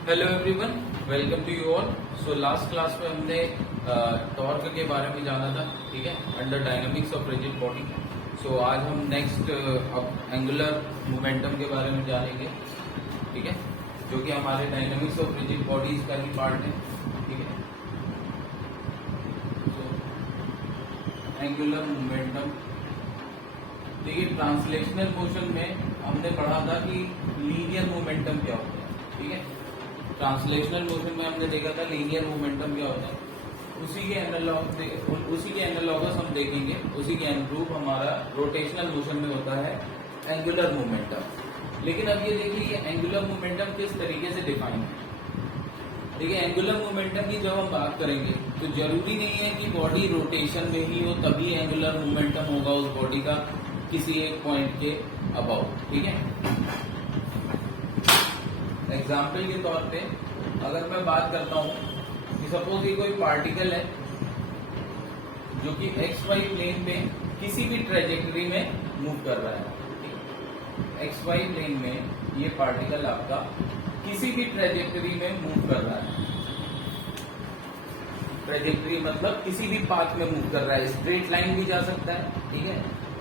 Hello everyone, welcome to you all. So last class में हमने torque के बारे में जाना था, ठीक है, under dynamics of rigid body. So आज हम नेक्स्ट अब एंगुलर मोमेंटम के बारे में जानेंगे, ठीक है, जो कि हमारे डायनामिक्स ऑफ रिजिड बॉडीज का ही पार्ट है, ठीक है। सो एंगुलर मोमेंटम, देखिए ट्रांसलेशनल मोशन में हमने पढ़ा था कि लीनियर मोमेंटम क्या होता है, ठीक है। ट्रांसलेशनल मोशन में हमने देखा था लीनियर मोमेंटम क्या होता है। उसी के एनालॉगस हम देखेंगे, उसी के अनुरूप हमारा रोटेशनल मोशन में होता है एंगुलर मोमेंटम। लेकिन अब ये देखिए ये एंगुलर मोमेंटम किस तरीके से डिफाइन है। देखिए एंगुलर मोमेंटम की जब हम बात करेंगे तो जरूरी नहीं है कि बॉडी रोटेशन में ही हो तभी एंगुलर मोमेंटम होगा उस बॉडी का किसी एक पॉइंट के अबाउ, ठीक है। एग्जाम्पल के तौर पे अगर मैं बात करता हूं कि सपोज ये कोई पार्टिकल है जो कि एक्स वाई प्लेन पे किसी भी ट्रेजेक्टरी में मूव कर रहा है। एक्स वाई प्लेन में ये पार्टिकल आपका किसी भी ट्रेजेक्टरी में मूव कर रहा है। ट्रेजेक्टरी मतलब किसी भी पाथ में मूव कर रहा है। स्ट्रेट लाइन भी जा सकता है, ठीक है,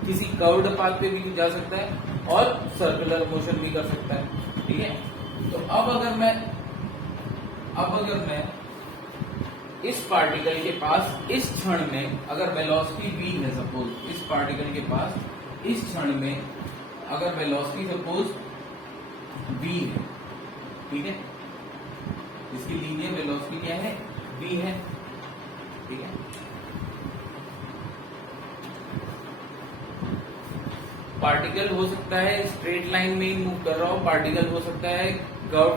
किसी कर्व्ड पाथ पे भी जा सकता है और सर्कुलर मोशन भी कर सकता है, ठीक है। तो अब अगर मैं इस पार्टिकल के पास इस क्षण में अगर वेलोसिटी v है, सपोज इस पार्टिकल के पास इस क्षण में अगर वेलोसिटी सपोज v है, ठीक है, इसकी लीनियर वेलोसिटी क्या है, v है, ठीक है। पार्टिकल हो सकता है स्ट्रेट लाइन में ही मूव कर रहा हो, पार्टिकल हो सकता है कर्व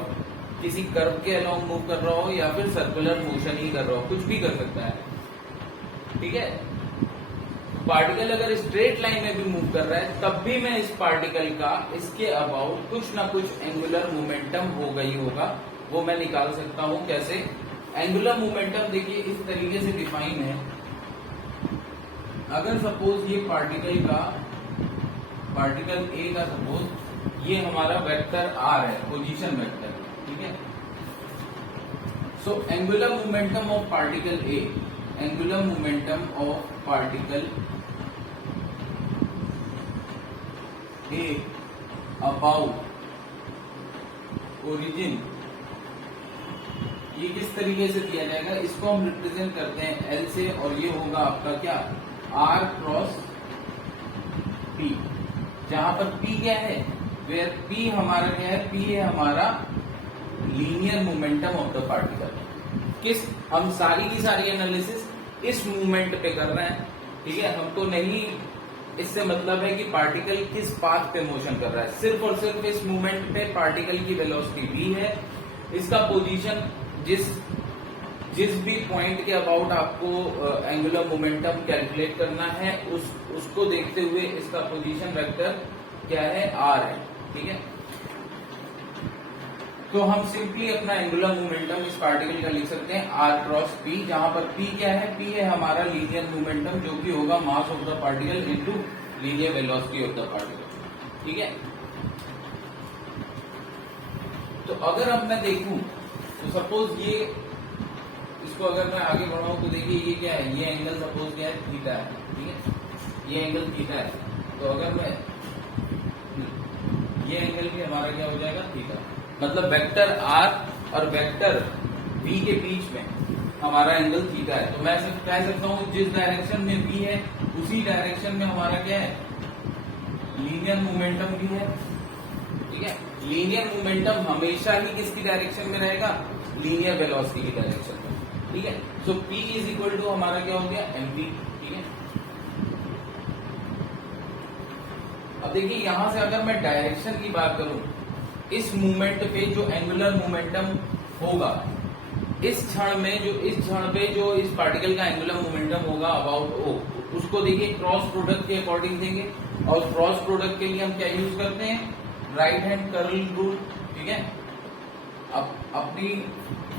किसी कर्व के अलोंग मूव कर रहा हो या फिर सर्कुलर मोशन ही कर रहा हो, कुछ भी कर सकता है, ठीक है। पार्टिकल अगर स्ट्रेट लाइन में भी मूव कर रहा है तब भी मैं इस पार्टिकल का इसके अबाउट कुछ ना कुछ एंगुलर मोमेंटम होगा ही होगा, वो मैं निकाल सकता हूं। कैसे? एंगुलर मोमेंटम देखिए इस तरीके से डिफाइन है। अगर सपोज ये पार्टिकल ए का सपोज ये हमारा वेक्टर आर है, पोजीशन वेक्टर, ठीक है। So angular momentum of particle a, angular momentum of particle a about origin, ये किस तरीके से दिया जाएगा, इसको हम रिप्रेजेंट करते हैं एल से, और ये होगा आपका क्या, आर क्रॉस पी, जहां पर P क्या है, वेयर P हमारा क्या है, P है हमारा linear momentum of the particle. हम सारी की सारी एनालिसिस इस मूवमेंट पे कर रहे हैं, ठीक है। हमको नहीं इससे मतलब है कि पार्टिकल किस पाथ पे मोशन कर रहा है, सिर्फ और सिर्फ इस मूवमेंट पे पार्टिकल की वेलोसिटी v है, इसका पोजीशन जिस भी पॉइंट के अबाउट आपको एंगुलर मोमेंटम कैलकुलेट करना है उसको देखते हुए इसका पोजीशन वेक्टर क्या है, आर है, ठीक है। तो हम सिंपली अपना एंगुलर मोमेंटम इस पार्टिकल का लिख सकते हैं आर क्रॉस पी, जहां पर पी क्या है, पी है हमारा लीनियर मोमेंटम जो कि होगा mass of the particle into linear velocity of the particle, ठीक है। तो अगर अब मैं देखूं तो सपोज ये इसको अगर मैं आगे बढ़ाऊं तो देखिए ये क्या है, ये एंगल सपोज क्या है, थीटा है, ठीक है, ये एंगल थीटा है। तो अगर मैं ये एंगल भी हमारा क्या हो जाएगा, थीटा, मतलब वेक्टर आर और वेक्टर v के बीच में हमारा एंगल थीटा है। तो मैं सिर्फ कह सकता हूं जिस डायरेक्शन में v है उसी डायरेक्शन में हमारा क्या है, लीनियर मोमेंटम भी है, ठीक है। लीनियर मोमेंटम हमेशा ही किसकी डायरेक्शन में रहेगा, लीनियर वेलोसिटी की डायरेक्शन में, ठीक है। सो P इज इक्वल टू हमारा क्या हो गया, mv, ठीक है। अब देखिए यहां से अगर मैं डायरेक्शन की बात करूं, इस मूवमेंट पे जो एंगुलर मोमेंटम होगा इस क्षण पे जो इस पार्टिकल का एंगुलर मोमेंटम होगा अबाउट ओ, उसको देखिए क्रॉस प्रोडक्ट के अकॉर्डिंग देंगे, और क्रॉस प्रोडक्ट के लिए हम क्या यूज करते हैं, राइट हैंड कर्ल रूल, ठीक है। अब अपनी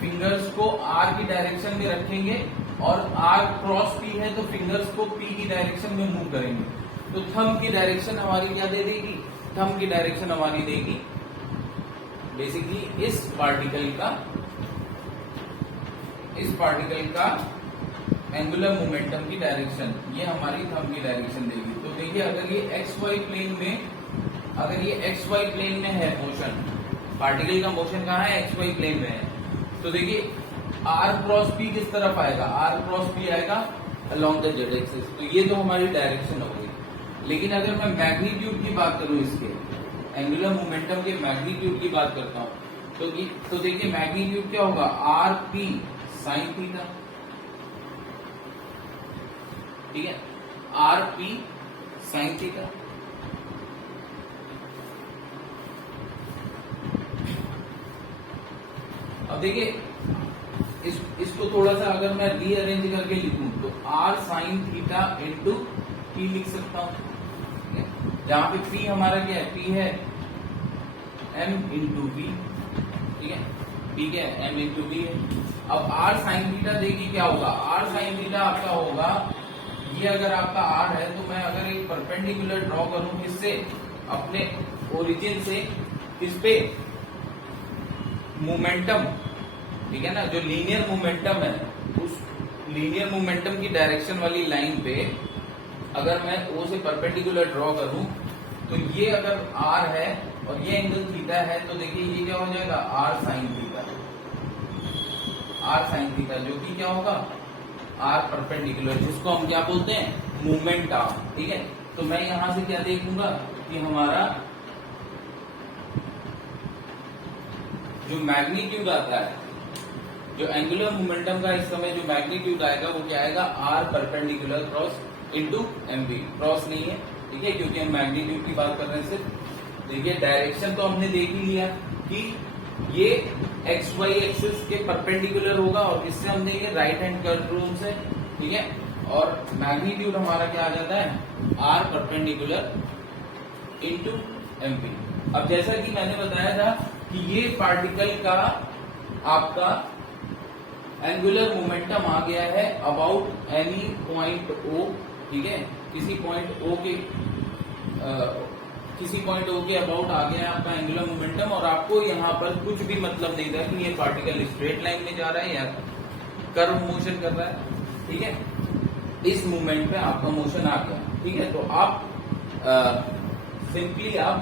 फिंगर्स को आर की डायरेक्शन में रखेंगे और आर क्रॉस पी है तो फिंगर्स को पी की डायरेक्शन में मूव करेंगे, तो थंब की डायरेक्शन हमारी क्या दे देगी, थंब की डायरेक्शन हमारी देगी बेसिकली इस पार्टिकल का एंगुलर मोमेंटम की डायरेक्शन, ये हमारी थंब की डायरेक्शन देगी। तो देखिए अगर ये एक्स वाई प्लेन में है मोशन, पार्टिकल का मोशन कहाँ है, एक्स वाई प्लेन में है, तो देखिए आर क्रॉस पी किस तरफ आएगा, आर क्रॉस पी आएगा अलोंग द जेड एक्सिस। तो ये तो हमारी डायरेक्शन हो गई। लेकिन अगर मैं मैग्नीट्यूड की बात करूं, इसके एंगुलर मोमेंटम के मैग्नीट्यूड की बात करता हूं, तो देखिए मैग्नीट्यूड क्या होगा, आर पी साइन थीटा, ठीक है, आर पी साइन थीटा। अब देखिए इसको थोड़ा सा अगर मैं रीअरेंज करके लिखूं तो R sine theta into P लिख सकता हूं, जहां पे पी हमारा क्या है, पी है एम इंटू वी, ठीक है, पी क्या है, एम इंटू वी है। अब आर साइन थीटा देखिए क्या होगा, आर साइन थीटा आपका होगा, ये अगर आपका आर है तो मैं अगर एक परपेंडिकुलर ड्रॉ करूं किससे, अपने ओरिजिन से, किस पे, मोमेंटम, ठीक है ना, जो लीनियर मोमेंटम है उस लीनियर मोमेंटम की डायरेक्शन वाली लाइन पे अगर मैं ओ से परपेंडिकुलर ड्रॉ करूं, तो ये अगर आर है और ये एंगल थीटा है, तो देखिए ये क्या हो जाएगा, आर साइन थीटा, जो कि क्या होगा, आर परपेंडिकुलर, जिसको हम क्या बोलते हैं, मूवमेंट आर्म, ठीक है। तो मैं यहां से क्या देखूंगा कि हमारा जो मैग्नीट्यूड आता है, जो एंगुलर मोमेंटम का इस समय जो मैग्नीट्यूड आएगा वो क्या आएगा, R perpendicular cross into MV, cross नहीं है, ठीक है, क्योंकि हम मैग्नीट्यूड की बात कर रहे हैं सिर्फ। देखिए डायरेक्शन तो हमने देख ही लिया कि ये एक्स वाई एक्सिस के परपेंडिकुलर होगा, और इससे हमने ये राइट हैंड कर्व रूल से, ठीक है, और मैग्नीट्यूड हमारा क्या आ जाता है, आर परपेंडिकुलर इंटू एमवी। अब जैसा कि मैंने बताया था कि ये पार्टिकल का आपका एंगुलर मोमेंटम आ गया है अबाउट एनी पॉइंट ओ, ठीक है, किसी पॉइंट ओ के अबाउट आ गया है आपका एंगुलर मोमेंटम, और आपको यहाँ पर कुछ भी मतलब नहीं था कि ये पार्टिकल स्ट्रेट लाइन में जा रहा है या कर्व मोशन कर रहा है, ठीक है, इस मूवमेंट पे आपका मोशन आ गया, ठीक है। तो आप सिंपली आप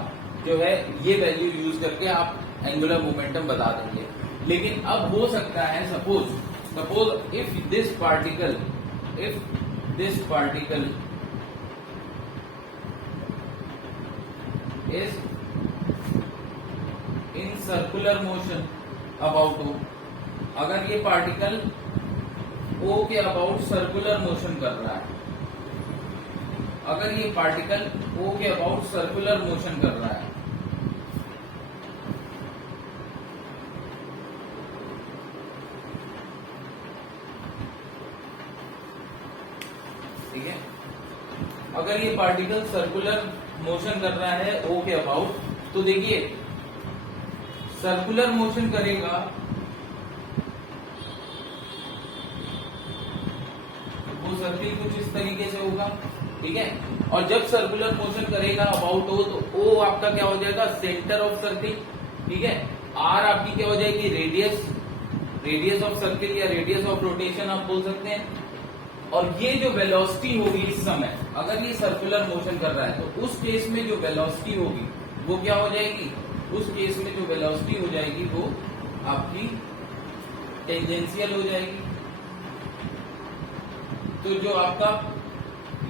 जो है ये वैल्यू यूज करके आप एंगुलर मोमेंटम बता देंगे। लेकिन अब हो सकता है suppose if this particle is in circular motion about O, अगर ये पार्टिकल O के अबाउट सर्कुलर मोशन कर रहा है, ठीक है, अगर ये पार्टिकल सर्कुलर मोशन कर रहा है O के अबाउट, तो देखिए सर्कुलर मोशन करेगा वो सर्किल कुछ इस तरीके से होगा, ठीक है, और जब सर्कुलर मोशन करेगा अबाउट O, तो O आपका क्या हो जाएगा, सेंटर ऑफ सर्किल, ठीक है, R आपकी क्या हो जाएगी, रेडियस ऑफ सर्किल या रेडियस ऑफ रोटेशन आप बोल सकते हैं। और ये जो वेलोसिटी होगी इस समय, अगर ये सर्कुलर मोशन कर रहा है, तो उस केस में जो वेलोसिटी होगी वो क्या हो जाएगी, वो आपकी टेंजेंशियल हो जाएगी। तो जो आपका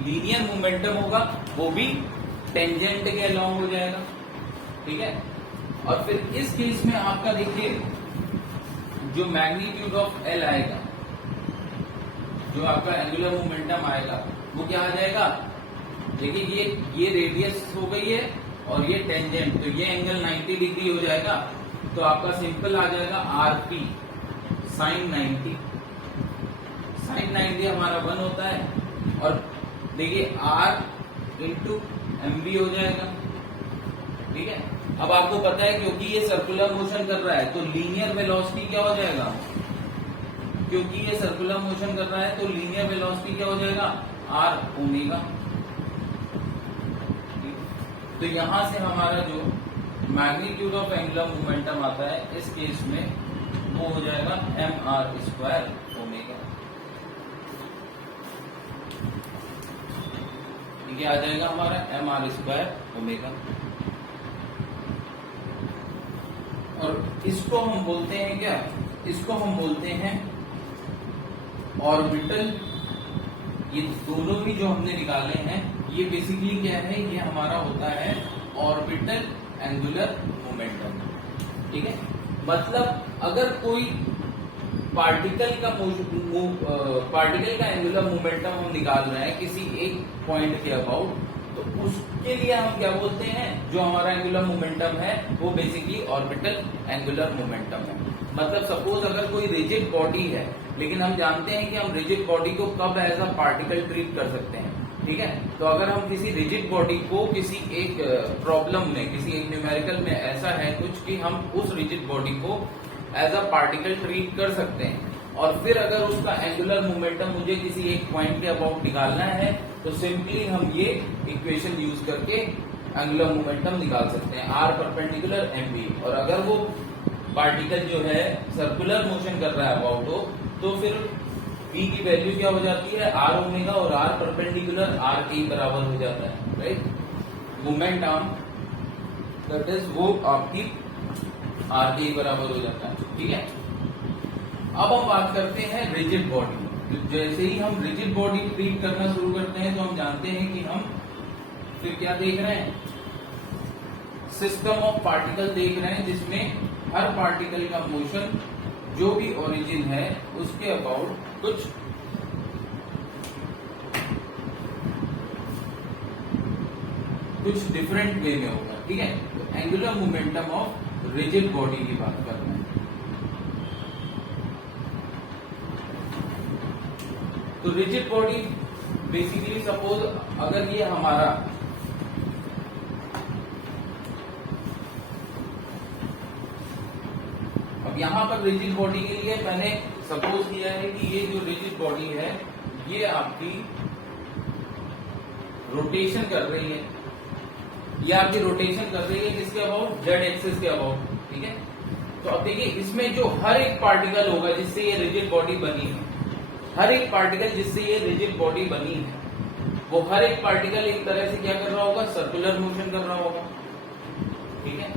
लीनियर मोमेंटम होगा वो भी टेंजेंट के अलोंग हो जाएगा, ठीक है। और फिर इस केस में आपका देखिए जो मैग्नीट्यूड ऑफ एल आएगा, जो आपका एंगुलर मोमेंटम आएगा वो क्या आ जाएगा, देखिए ये रेडियस हो गई है और ये टेंजेंट, तो ये एंगल 90 डिग्री हो जाएगा, तो आपका सिंपल आ जाएगा आरपी साइन 90 हमारा 1 होता है, और देखिए आर इंटू एमवी हो जाएगा, ठीक है। अब आपको पता है क्योंकि ये सर्कुलर मोशन कर रहा है तो लीनियर वेलोसिटी क्या हो जाएगा, क्योंकि ये सर्कुलर मोशन कर रहा है तो लीनियर वेलोसिटी क्या हो जाएगा, आर ओमेगा। तो यहां से हमारा जो मैग्नीट्यूड ऑफ एंगुलर मोमेंटम आता है इस केस में वो हो जाएगा mr² ओमेगा। ये आ जाएगा हमारा mr² ओमेगा। और इसको हम बोलते हैं क्या, इसको हम बोलते हैं ऑर्बिटल। ये दोनों भी जो हमने निकाले हैं ये बेसिकली क्या है, ये हमारा होता है ऑर्बिटल एंगुलर मोमेंटम। ठीक है, मतलब अगर कोई पार्टिकल का एंगुलर मोमेंटम हम निकाल रहे हैं किसी एक पॉइंट के अबाउट, तो उसके लिए हम क्या बोलते हैं, जो हमारा एंगुलर मोमेंटम है वो बेसिकली ऑर्बिटल एंगुलर मोमेंटम है। मतलब सपोज अगर कोई रिजिड बॉडी है, लेकिन हम जानते हैं कि हम रिजिड बॉडी को कब एज अ पार्टिकल ट्रीट कर सकते हैं। ठीक है, तो अगर हम किसी रिजिड बॉडी को किसी एक प्रॉब्लम में, किसी एक न्यूमेरिकल में ऐसा है कुछ कि हम उस रिजिड बॉडी को एज अ पार्टिकल ट्रीट कर सकते हैं, और फिर अगर उसका एंगुलर मोमेंटम मुझे किसी एक पॉइंट के अबाउट निकालना है, तो सिंपली हम ये इक्वेशन यूज करके एंगुलर मोमेंटम निकाल सकते हैं, r परपेंडिकुलर mv। और अगर वो पार्टिकल जो है सर्कुलर मोशन कर रहा है अबाउट हो, तो फिर v की वैल्यू क्या हो जाती है, r ओमेगा, और r परपेंडिकुलर r के बराबर हो जाता है, right. Moment arm that is वो आपकी r के बराबर हो जाता है। ठीक है, अब हम बात करते हैं रिजिड बॉडी। जैसे ही हम रिजिड बॉडी ट्रीट करना शुरू करते हैं, तो हम जानते हैं कि हम फिर क्या देख रहे हैं, सिस्टम ऑफ पार्टिकल देख रहे हैं, जिसमें हर पार्टिकल का मोशन जो भी ओरिजिन है उसके अबाउट कुछ डिफरेंट वे में होगा। ठीक है, तो angular momentum of rigid body की बात कर रहे हैं। तो रिजिड बॉडी बेसिकली सपोज अगर ये हमारा अब यहां पर रिजिड बॉडी के लिए मैंने सपोज किया है कि ये जो रिजिड बॉडी है ये आपकी रोटेशन कर रही है, ये आपकी रोटेशन कर रही है किसके अबाउट, जेड एक्सिस के अबाउट। ठीक है, तो अब देखिए इसमें जो हर एक पार्टिकल होगा जिससे ये रिजिड बॉडी बनी है, हर एक पार्टिकल जिससे ये रिजिड बॉडी बनी है, वो हर एक पार्टिकल एक तरह से क्या कर रहा होगा, सर्कुलर मोशन कर रहा होगा। ठीक है,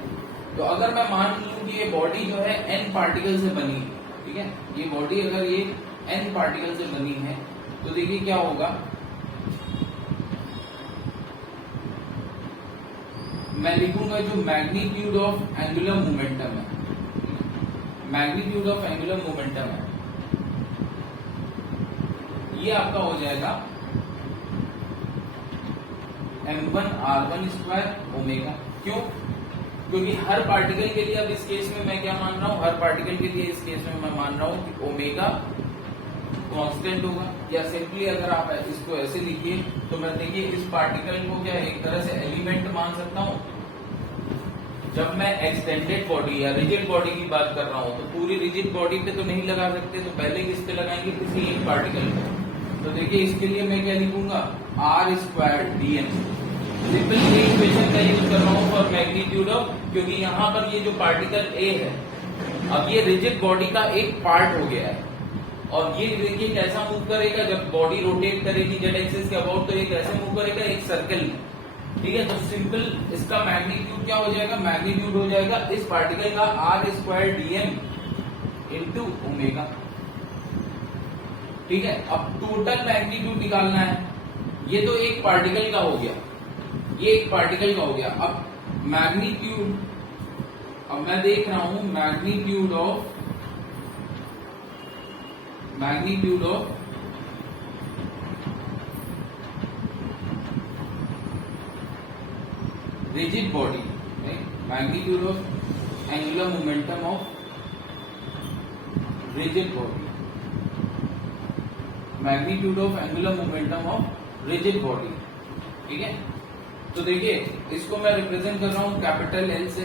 तो अगर मैं मान लूं कि ये बॉडी जो है n पार्टिकल से बनी है, ठीक है, ये बॉडी अगर ये n पार्टिकल से बनी है, तो देखिए क्या होगा, मैं लिखूंगा जो मैग्नीट्यूड ऑफ एंगुलर मोमेंटम है, मैग्नीट्यूड ऑफ एंगुलर मोमेंटम है, ये आपका हो जाएगा m1r1² ओमेगा। क्यों? क्योंकि हर पार्टिकल के लिए, अब इस केस में मैं क्या मान रहा हूं, हर पार्टिकल के लिए इस केस में मैं मान रहा हूं कि ओमेगा कांस्टेंट होगा। या सिंपली अगर आप इसको ऐसे लिखिए, तो मैं देखिए इस पार्टिकल को क्या एक तरह से एलिमेंट मान सकता हूं। जब मैं एक्सटेंडेड बॉडी या रिजिड बॉडी की बात कर रहा हूं, तो पूरी रिजिड बॉडी पे तो नहीं लगा सकते, तो पहले किस पे लगाएंगे, किसी एक पार्टिकल पे। तो देखिए इसके लिए मैं क्या लिखूंगा, r² dn। सिंपल ये इक्वेशन का यूज कर रहा हूं फॉर मैग्नीट्यूड ऑफ, क्योंकि यहाँ पर ये जो पार्टिकल A है, अब ये रिजिड बॉडी का एक पार्ट हो गया है, और ये देखिए कैसा मूव करेगा, जब बॉडी रोटेट करेगी जेड एक्सिस के अबाउट, तो ये कैसे मूव करेगा, एक सर्कल में। ठीक है, तो सिंपल इसका मैग्नीट्यूड क्या हो जाएगा, मैग्नीट्यूड हो जाएगा इस पार्टिकल का r² dm इंटू ओमेगा। ठीक है, अब टोटल मैग्नीट्यूड निकालना है, ये तो एक पार्टिकल का हो गया, ये एक पार्टिकल का हो गया। अब मैग्नीट्यूड, अब मैं देख रहा हूं magnitude of rigid body, magnitude of angular momentum of rigid body, magnitude of angular momentum of rigid body. ठीक है, तो देखिए इसको मैं रिप्रेजेंट कर रहा हूं कैपिटल L से,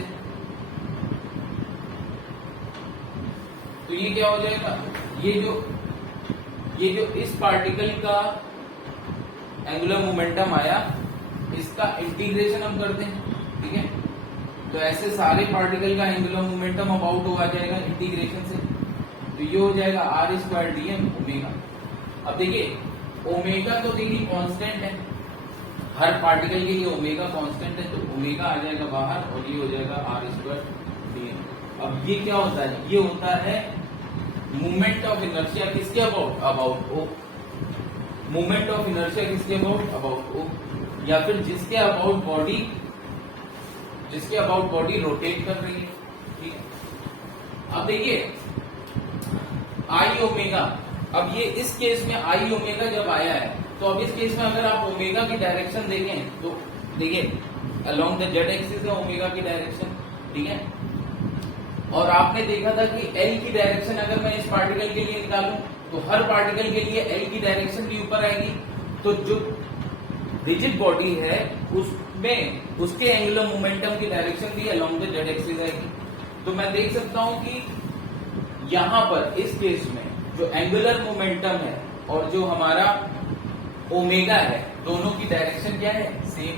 तो ये क्या हो जाएगा, ये जो इस पार्टिकल का एंगुलर मोमेंटम आया, इसका इंटीग्रेशन हम करते हैं। ठीक है, तो ऐसे सारे पार्टिकल का एंगुलर मोमेंटम अबाउट हो आ जाएगा इंटीग्रेशन से, तो ये हो जाएगा R square D M omega. अब देखिए ओमेगा तो देखिए कांस्टेंट है, हर पार्टिकल के लिए ओमेगा कांस्टेंट है, तो ओमेगा आ जाएगा बाहर और ये हो जाएगा आर स्क्वायर डी एम। अब ये क्या होता है, ये होता है मोमेंट ऑफ इनर्शिया किसके about O, moment of inertia किसके अबाउट ओ, या फिर जिसके अबाउट बॉडी रोटेट कर रही है। ठीक है, अब देखिए आई ओमेगा, अब ये इस केस में आई ओमेगा जब आया है, तो अब इस केस में अगर आप ओमेगा की डायरेक्शन देखें तो देखिए अलोंग द जेड एक्सिस है ओमेगा की डायरेक्शन। ठीक है, और आपने देखा था कि एल की डायरेक्शन अगर मैं इस पार्टिकल के लिए निकालूं तो हर पार्टिकल के लिए एल की डायरेक्शन भी ऊपर आएगी, तो जो रिजिड बॉडी है उसमें उसके एंगुलर मोमेंटम की डायरेक्शन भी अलोंग द जेड एक्सिस आएगी। तो मैं देख सकता हूं कि यहां पर इस केस में जो एंगुलर मोमेंटम है और जो हमारा ओमेगा है दोनों की डायरेक्शन क्या है, सेम।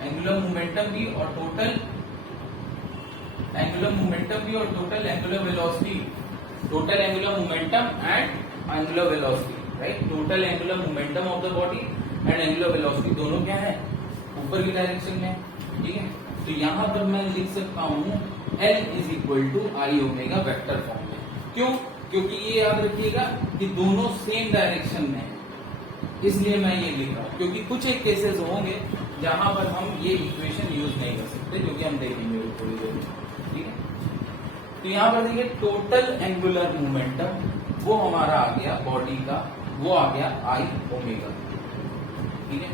एंगुलर मोमेंटम भी और total angular velocity, total angular momentum and angular velocity, right. Total angular momentum of the body and angular velocity दोनों क्या है, ऊपर की डायरेक्शन में। ठीक है, तो यहां पर मैं लिख सकता हूं L is equal to I omega vector form में। क्यों, क्योंकि ये याद रखिएगा कि दोनों सेम डायरेक्शन में है, इसलिए मैं ये लिख रहा हूं। क्योंकि कुछ एक केसेस होंगे जहां पर हम ये इक्वेशन यूज नहीं कर सकते, जो कि हम देखेंगे थोड़ी देर में। ठीक है, तो यहां पर देखिए टोटल एंगुलर मोमेंटम वो हमारा आ गया बॉडी का, वो आ गया आई ओमेगा। ठीक है,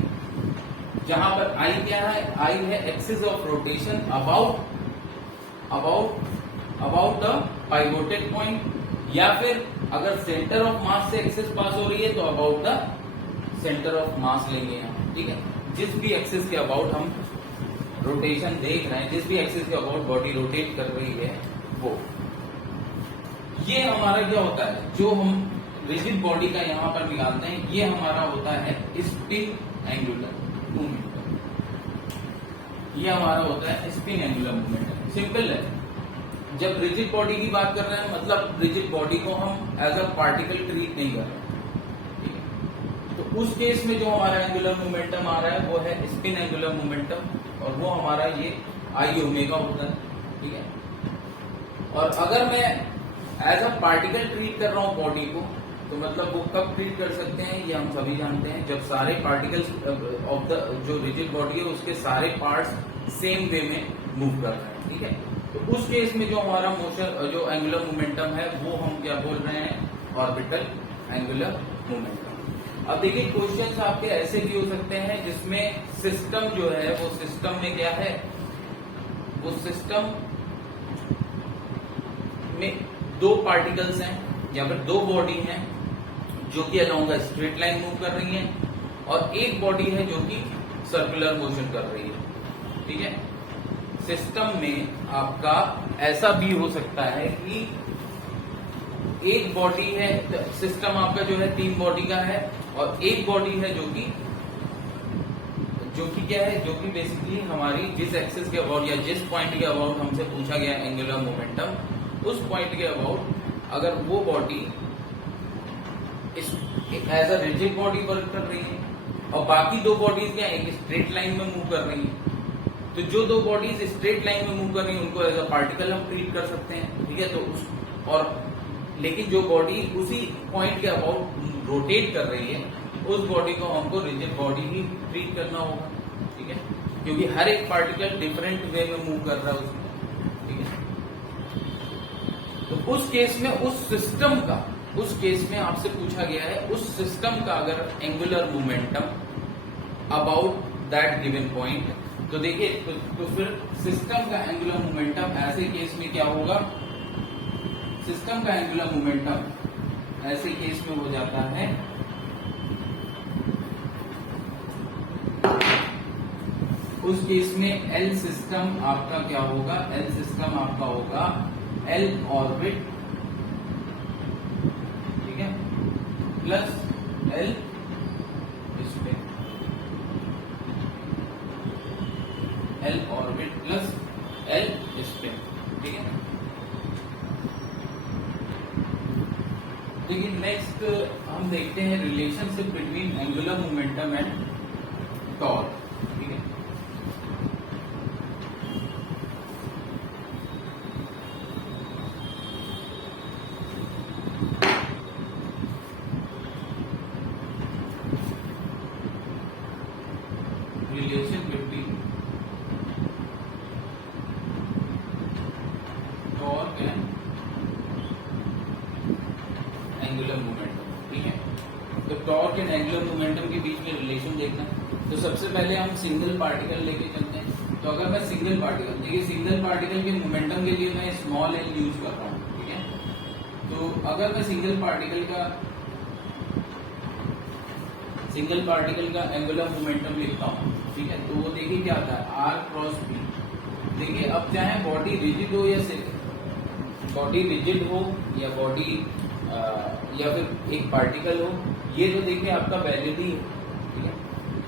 जहां पर आई क्या है, आई है axis of rotation about the pivoted point, या फिर अगर सेंटर ऑफ मास से एक्सिस पास हो रही है तो अबाउट द सेंटर ऑफ मास लेंगे यहाँ। ठीक है, जिस भी एक्सिस के अबाउट हम रोटेशन देख रहे हैं, जिस भी एक्सिस के अबाउट बॉडी रोटेट कर रही है वो, ये हमारा क्या होता है, जो हम रिजिड बॉडी का यहाँ पर निकालते हैं, ये हमारा होता है स्पिन एंगुलर मोमेंटम। ये हमारा होता है स्पिन एंगुलर मोमेंटम। सिंपल है, जब रिजिड बॉडी की बात कर रहे हैं मतलब रिजिड बॉडी को हम एज अ पार्टिकल ट्रीट नहीं कर रहे हैं। ठीक है, तो उस केस में जो हमारा एंगुलर मोमेंटम आ रहा है वो है स्पिन एंगुलर मोमेंटम, और वो हमारा ये आई ओमेगा होता है। ठीक है, और अगर मैं एज अ पार्टिकल ट्रीट कर रहा हूं बॉडी को, तो मतलब वो कब ट्रीट कर सकते हैं, ये हम सभी जानते हैं, जब सारे पार्टिकल्स ऑफ द जो रिजिड बॉडी है उसके सारे पार्ट्स सेम वे में मूव कर रहे हैं। ठीक है, तो उस केस में जो हमारा मोशन जो एंगुलर मोमेंटम है वो हम क्या बोल रहे हैं, ऑर्बिटल एंगुलर मोमेंटम। अब देखिए क्वेश्चंस आपके ऐसे भी हो सकते हैं जिसमें सिस्टम जो है वो सिस्टम में क्या है, वो सिस्टम में दो पार्टिकल्स हैं या फिर दो बॉडी हैं जो कि along the straight line move कर रही हैं, और एक बॉडी है जो कि सर्कुलर मोशन कर रही है। ठीक है, सिस्टम में आपका ऐसा भी हो सकता है कि एक बॉडी है, सिस्टम आपका जो है तीन बॉडी का है, और एक बॉडी है जो कि क्या है, जो कि बेसिकली हमारी जिस एक्सिस के अबाउट या जिस पॉइंट के अबाउट हमसे पूछा गया एंगुलर मोमेंटम, उस पॉइंट के अबाउट अगर वो body as a rigid body work कर रही है और बाकी दो बॉडीज क्या एक स्ट्रेट लाइन में मूव कर रही है, तो जो दो बॉडीज स्ट्रेट लाइन में मूव कर रही है उनको एज अ पार्टिकल हम ट्रीट कर सकते हैं। ठीक है, तो और लेकिन जो बॉडी उसी पॉइंट के अबाउट रोटेट कर रही है उस बॉडी को हमको रिजिड बॉडी ही ट्रीट करना होगा। ठीक है, क्योंकि हर एक पार्टिकल डिफरेंट वे में मूव कर रहा है उसमें। ठीक है, तो उस केस में उस केस में आपसे पूछा गया है उस सिस्टम का अगर angular momentum about that given point, तो देखिए तो फिर सिस्टम का एंगुलर मोमेंटम ऐसे केस में क्या होगा, सिस्टम का एंगुलर मोमेंटम ऐसे केस में हो जाता है उस केस में एल सिस्टम आपका क्या होगा, एल सिस्टम आपका होगा एल ऑर्बिट, ठीक है, plus L spin, L orbit plus L spin. ठीक है, देखिए नेक्स्ट हम देखते हैं relationship between angular momentum and torque. ठीक है, relation between torque and angular momentum. ठीक है, तो टॉर्क एंड एंगुलर मोमेंटम के बीच में रिलेशन देखना। तो सबसे पहले हम सिंगल पार्टिकल लेके चलते हैं। तो अगर मैं सिंगल पार्टिकल, देखिए सिंगल पार्टिकल के मोमेंटम के लिए मैं स्मॉल एल यूज कर रहा हूँ। ठीक है, तो अगर मैं सिंगल पार्टिकल का एंगुलर मोमेंटम लिखता हूँ, ठीक है, तो वो देखिए क्या आता है, आर क्रॉस पी। देखिए अब चाहे बॉडी रिजिड हो या बॉडी या फिर एक पार्टिकल हो, ये तो देखिए आपका वैलिड ही है। ठीक है,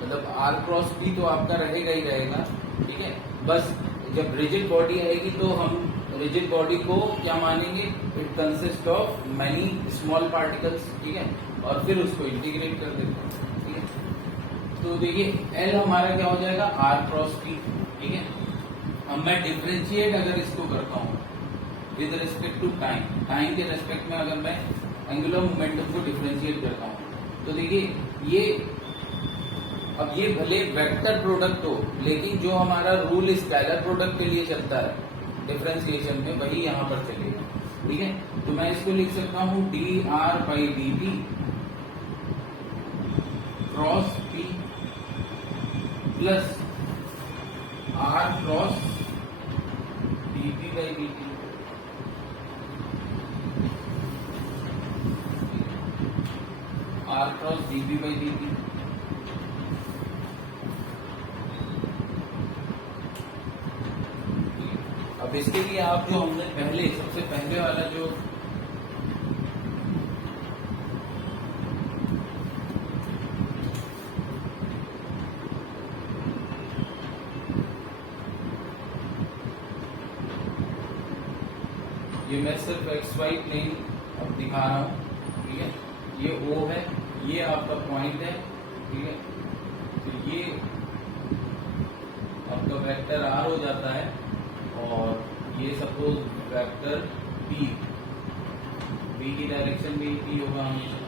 मतलब आर क्रॉस पी तो आपका रहेगा ही रहेगा। ठीक है, बस जब रिजिड बॉडी आएगी तो हम रिजिड बॉडी को क्या मानेंगे, it consist of many small particles. ठीक है, और फिर उसको इंटीग्रेट कर देते हैं। ठीक है, तो देखिए एल हमारा क्या हो जाएगा, आर क्रॉस पी। ठीक है, अब मैं डिफरेंशिएट अगर इसको करता हूँ विद रिस्पेक्ट टू टाइम के रेस्पेक्ट में अगर मैं एंगुलर मोमेंटम को डिफरेंशिएट करता हूँ, तो देखिए अब ये भले वेक्टर प्रोडक्ट हो, लेकिन जो हमारा रूल स्केलर प्रोडक्ट के लिए चलता है डिफरेंशिएशन में, वही यहाँ पर चलेगा। ठीक है, तो मैं इसको लिख सकता हूँ D R by D T cross P plus R cross D P by D T. R cross D P by D T. अब इसके लिए आप जो हमने सबसे पहले वाला जो ये मैं सिर्फ XY प्लेन अब दिखा रहा हूं। ठीक है, ये O है, ये आपका पॉइंट है। ठीक है, तो ये आपका वेक्टर R हो जाता है और ये सपोज वेक्टर P की डायरेक्शन भी P होगा हमेशा।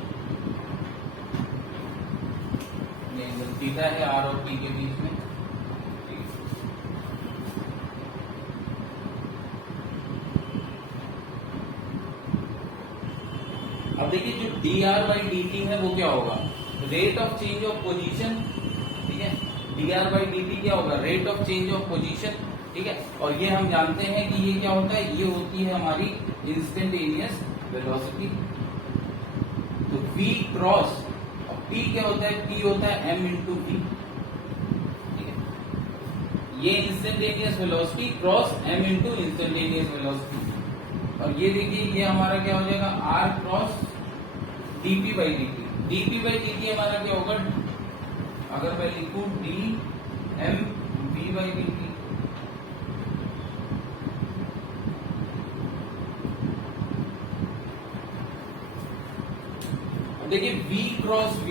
एंगल थीटा है R और P के बीच में। अब देखिए जो dr बाई डी टी है वो क्या होगा, rate of change of position. ठीक है, dr बाई डी टी क्या होगा, rate of change of position. ठीक है, और ये हम जानते हैं कि ये क्या होता है, ये होती है हमारी इंस्टेंटेनियस वेलोसिटी। तो v क्रॉस, और p क्या होता है, p होता है m इंटू v। ठीक है, ये instantaneous velocity cross m into instantaneous velocity. और ये देखिए ये हमारा क्या हो जाएगा, r cross dp by dt। dp by dt हमारा क्या होगा, अगर मैं लिखूं dm v बाई dt। देखिए v क्रॉस v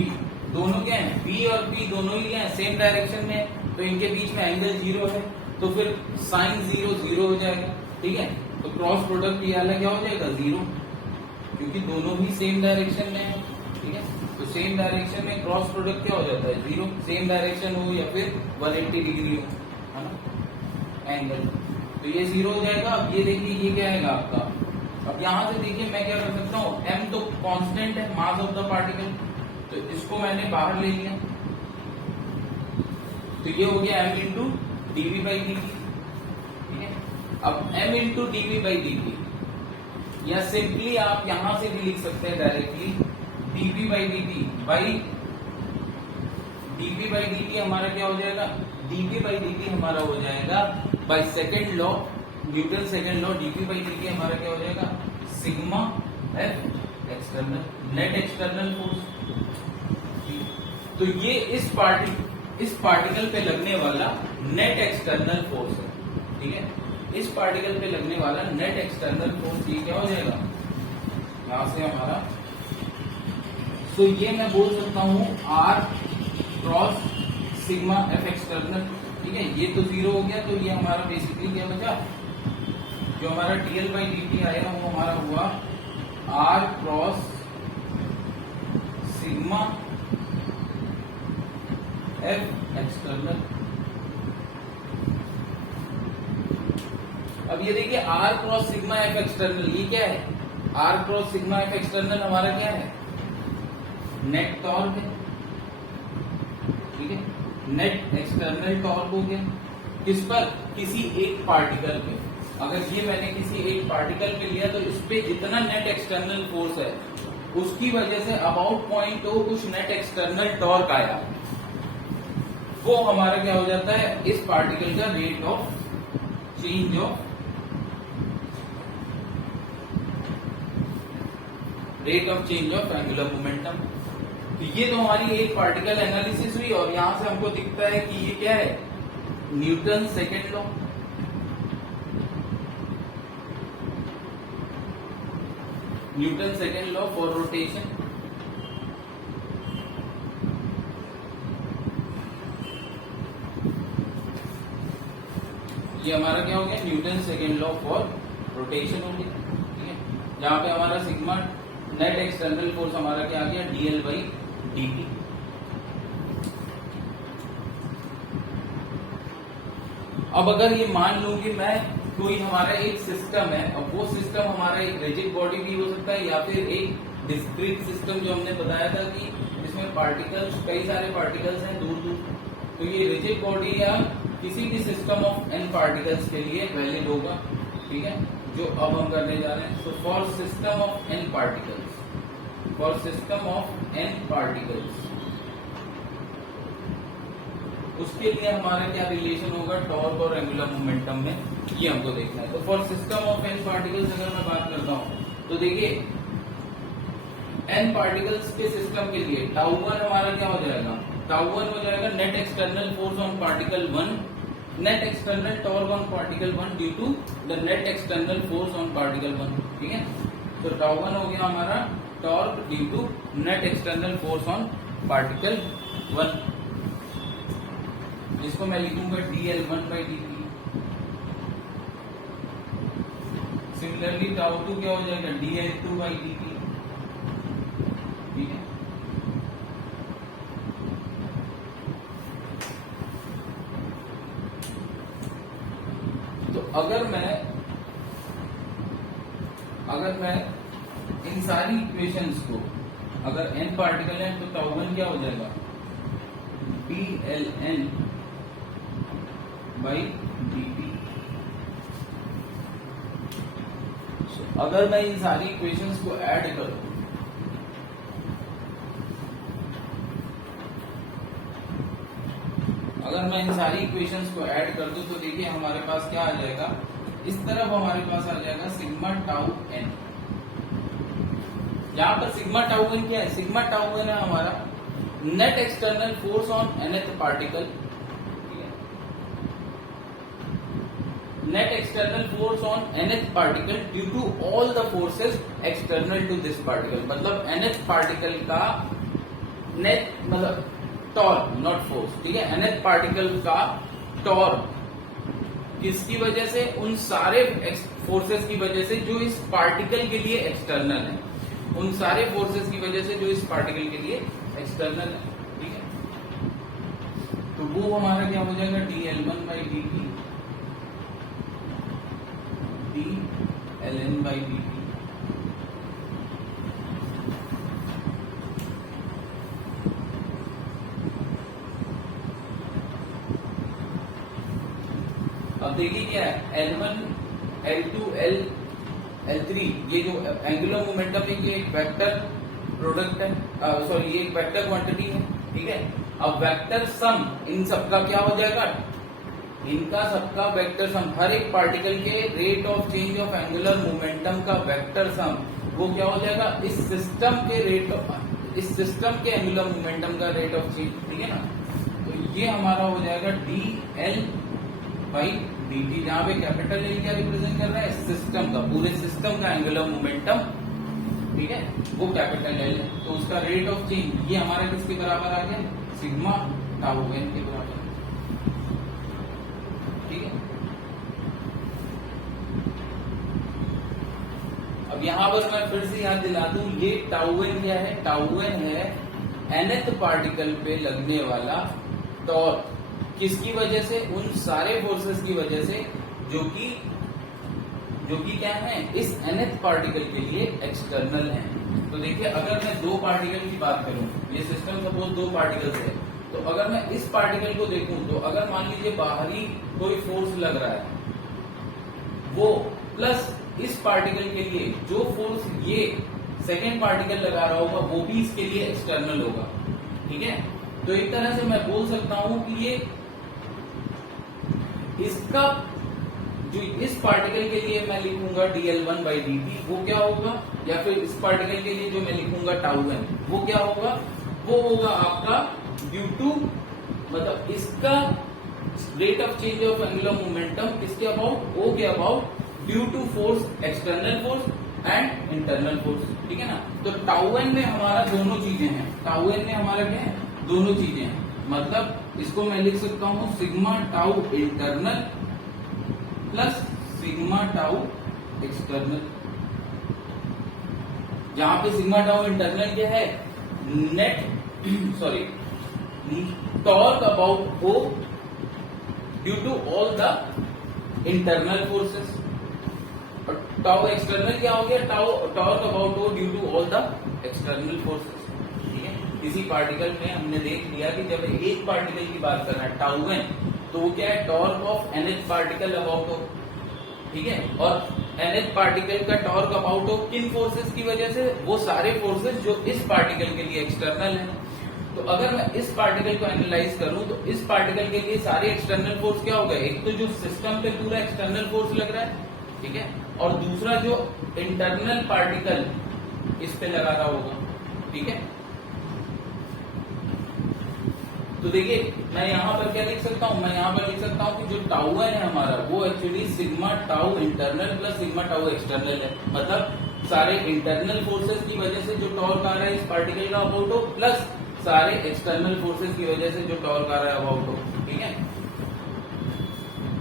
दोनों क्या है, v और p दोनों ही क्या है, सेम डायरेक्शन में है, तो इनके बीच में एंगल 0 है, तो फिर साइन 0 0 हो जाएगा। ठीक है, तो क्रॉस प्रोडक्ट ये वाला क्या हो जाएगा, 0, क्योंकि दोनों ही सेम डायरेक्शन में है। ठीक है, तो सेम डायरेक्शन में क्रॉस प्रोडक्ट क्या हो जाता है, 0। सेम डायरेक्शन हो या फिर 180 डिग्री हो, है ना एंगल, तो ये 0 हो जाएगा। अब ये देखिए ये क्या आएगा आपका, अब यहां से देखिए मैं क्या कर सकता हूँ, m तो कांस्टेंट है, मास ऑफ द पार्टिकल, तो इसको मैंने बाहर ले लिया, तो ये हो गया m into dv by dt। ठीक है, अब m into dv by dt, या सिंपली आप यहां से भी लिख सकते हैं directly dv by dt by dv by dt हमारा क्या हो जाएगा, dv बाई dt हमारा हो जाएगा by second law, Newton second law, dv by dt हमारा क्या हो जाएगा, sigma f external, net external force. तो ये इस पार्टिकल पे लगने वाला नेट एक्सटर्नल फोर्स है। ठीक है, इस पार्टिकल पे लगने वाला नेट एक्सटर्नल फोर्स ये क्या हो जाएगा, यहां से हमारा, तो ये मैं बोल सकता हूं R cross sigma F external. ठीक है, ये तो जीरो हो गया, तो ये हमारा बेसिकली क्या बचा, जो हमारा dl बाई dt आया वो हमारा हुआ R cross sigma F external. अब ये देखिए R cross sigma F external ये क्या है, R cross sigma F external हमारा क्या है, नेट टॉर्क है। ठीक है, नेट एक्सटर्नल टॉर्क हो गया किस पर, किसी एक पार्टिकल पे। अगर ये मैंने किसी एक पार्टिकल पे लिया तो इस पे जितना नेट एक्सटर्नल फोर्स है उसकी वजह से अबाउट पॉइंट ओ कुछ नेट एक्सटर्नल टॉर्क आया, वो हमारा क्या हो जाता है, इस पार्टिकल का rate of change of angular momentum. तो ये तो हमारी एक पार्टिकल एनालिसिस हुई, और यहां से हमको दिखता है कि ये क्या है, Newton second law. Newton second law for rotation. ये हमारा क्या हो गया, Newton second law for rotation हो गया। ठीक है, जहां पे हमारा सिग्मा नेट एक्सटर्नल फोर्स हमारा क्या आ गया, dl बाई dt। अब अगर ये मान लूं कि मैं कोई हमारा एक सिस्टम है, और वो सिस्टम हमारा एक रिजिड बॉडी भी हो सकता है या फिर एक डिस्क्रीट सिस्टम, जो हमने बताया था कि इसमें पार्टिकल्स, कई सारे पार्टिकल्स हैं दूर दूर, तो ये रिजिड बॉडी या किसी भी सिस्टम ऑफ n पार्टिकल्स के लिए वैलिड होगा। ठीक है, जो अब हम करने जा रहे हैं। So for system of n particles, for system of n particles, उसके लिए हमारा क्या रिलेशन होगा टॉर्क और एंगुलर मोमेंटम में, ये हमको देखना है। तो for system of n particles अगर मैं बात करता हूं तो देखिए n पार्टिकल्स के सिस्टम के लिए टाउ वन हमारा क्या हो जाएगा, टाउ वन हो जाएगा net external force on particle one, net external torque on particle one due to the net external force on particle one. ठीक है, तो टाउ वन हो गया हमारा torque due to net external force on particle one, जिसको मैं लिखूंगा dl1 by dt। Similarly tau two क्या हो जाएगा, dl2 बाई dt। ठीक है, तो अगर मैं इन सारी इक्वेशंस को, अगर n पार्टिकल है तो टाउ वन क्या हो जाएगा, dln बाई dt। अगर मैं इन सारी इक्वेशंस को ऐड करूं, अगर मैं इन सारी इक्वेशंस को ऐड कर दूं तो देखिए हमारे पास क्या आ जाएगा, इस तरफ हमारे पास आ जाएगा सिग्मा टाउ n। यहां पर सिग्मा टाउ n क्या है, सिग्मा टाउ n है हमारा net external force on nth particle. Net external force on nth particle due to all the forces external to this particle. मतलब nth पार्टिकल का net, मतलब टॉर्क नॉट फोर्स। ठीक है, nth पार्टिकल का टॉर्क किसकी वजह से, उन सारे फोर्सेस की वजह से जो इस पार्टिकल के लिए एक्सटर्नल है, उन सारे फोर्सेस की वजह से जो इस पार्टिकल के लिए एक्सटर्नल है। ठीक है, तो वो हमारा क्या हो जाएगा, dl1 by dt, dln by dt। अब देखिए क्या है, L1, L2, L3, ये जो एंगुलर मोमेंटम है ये एक वेक्टर प्रोडक्ट है, सॉरी ये एक वेक्टर क्वांटिटी है। ठीक है, अब वेक्टर सम इन सबका क्या हो जाएगा, इनका सबका वेक्टर सम, हर एक पार्टिकल के rate of change of angular momentum का वेक्टर सम, वो क्या हो जाएगा, इस सिस्टम के रेट ऑफ, इस सिस्टम के एंगुलर मोमेंटम का रेट ऑफ चेंज। ठीक है ना, तो ये हमारा हो जाएगा dl बाई dt, जहां पे कैपिटल एल क्या रिप्रेजेंट कर रहा है, सिस्टम का, पूरे सिस्टम का एंगुलर मोमेंटम, ठीक है, वो कैपिटल एल है। तो उसका रेट ऑफ चेंज ये हमारा किसके बराबर आ गया, सिग्मा टाउ एन के बराबर, ठीक है। अब यहां पर मैं फिर से याद दिला दूं, ये टाउ एन क्या है, टाउ एन है nth पार्टिकल पे लगने वाला टॉर्क, किसकी वजह से, उन सारे फोर्सेस की वजह से जो कि क्या है, इस nth पार्टिकल के लिए एक्सटर्नल है। तो देखिए अगर मैं दो पार्टिकल की बात करूं, ये सिस्टम सपोज दो पार्टिकल्स है, तो अगर मैं इस पार्टिकल को देखूं, तो अगर मान लीजिए बाहरी कोई फोर्स लग रहा है, वो प्लस इस पार्टिकल के लिए जो फोर्स ये सेकेंड पार्टिकल लगा रहा होगा, वो भी इसके लिए एक्सटर्नल होगा, ठीक है। तो एक तरह से मैं बोल सकता हूं कि ये इसका जो इस पार्टिकल के लिए मैं लिखूंगा dl1 by dt, वो क्या होगा, या फिर इस पार्टिकल के लिए जो मैं लिखूंगा टाउ एन, वो क्या होगा, वो होगा आपका ड्यू टू, मतलब इसका rate of change of angular momentum किसके अबाउट, ओ के about, due to force, external force and internal force, ठीक है ना। तो टाउ एन में हमारा दोनों चीजें हैं, टाउ एन में हमारा क्या है, दोनों चीजें हैं, मतलब इसको मैं लिख सकता हूं sigma tau internal plus sigma tau external, जहां पे सिग्मा टाउ इंटरनल क्या है, net sorry torque about O due to all the internal forces, और टाउ एक्सटर्नल क्या हो गया, torque about O due to all the external forces, ठीक है। इसी पार्टिकल में हमने देख लिया कि जब एक पार्टिकल की बात कर रहा है टाउ एन, तो वो क्या है, torque of nth particle about हो, ठीक है, और nth पार्टिकल का टॉर्क अबाउट हो किन फोर्सेस की वजह से, वो सारे फोर्सेस जो इस पार्टिकल के लिए एक्सटर्नल है। तो अगर मैं इस पार्टिकल को एनालाइज करूं, तो इस पार्टिकल के लिए सारे एक्सटर्नल फोर्स क्या हो गए, एक तो जो सिस्टम पे पूरा एक्सटर्नल फोर्स लग रहा है, ठीक है, और दूसरा जो इंटरनल पार्टिकल इस पे लगा रहा होगा, ठीक है। तो देखिए मैं यहाँ पर क्या लिख सकता हूँ, मैं यहाँ पर लिख सकता हूँ कि जो टाउ एन है हमारा, वो actually sigma tau internal plus sigma tau external है, मतलब सारे इंटरनल फोर्सेस की वजह से जो टॉर्क आ रहा है इस पार्टिकल का अबाउट हो, प्लस सारे एक्सटर्नल फोर्सेस की वजह से जो टॉर्क आ रहा है अबाउट हो, ठीक है।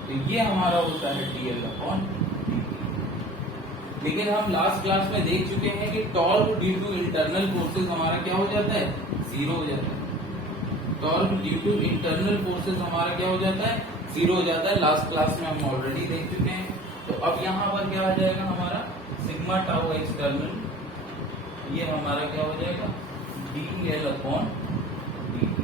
तो ये हमारा होता है dl अपॉन, लेकिन हम लास्ट क्लास में देख चुके हैं कि torque due to internal forces हमारा क्या हो जाता है, जीरो हो जाता है, torque due to internal forces हमारा क्या हो जाता है, जीरो हो जाता है, लास्ट क्लास में हम ऑलरेडी देख चुके हैं। तो अब यहाँ पर क्या आ जाएगा हमारा सिग्मा टाउ एक्सटर्नल, ये हमारा क्या हो जाएगा dl अपॉन dt,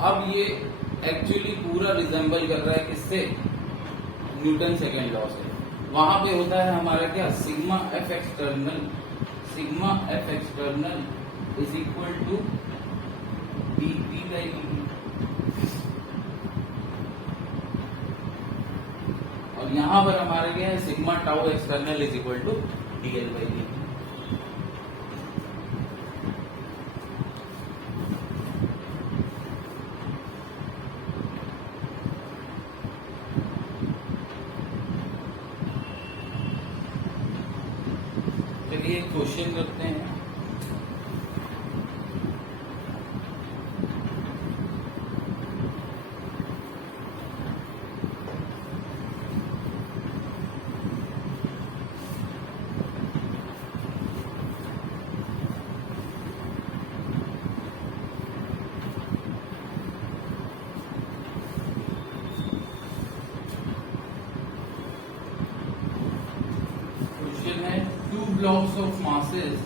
अब ये एक्चुअली पूरा रिजेंबल कर रहा है किससे, न्यूटन सेकेंड लॉ से। वहां पे होता है हमारा क्या, sigma F external is equal to dp by dt, और यहां पर हमारा क्या है, sigma tau external is equal to dl by dt। चलिए क्वेश्चन करते हैं। क्वेश्चन है, two blocks of masses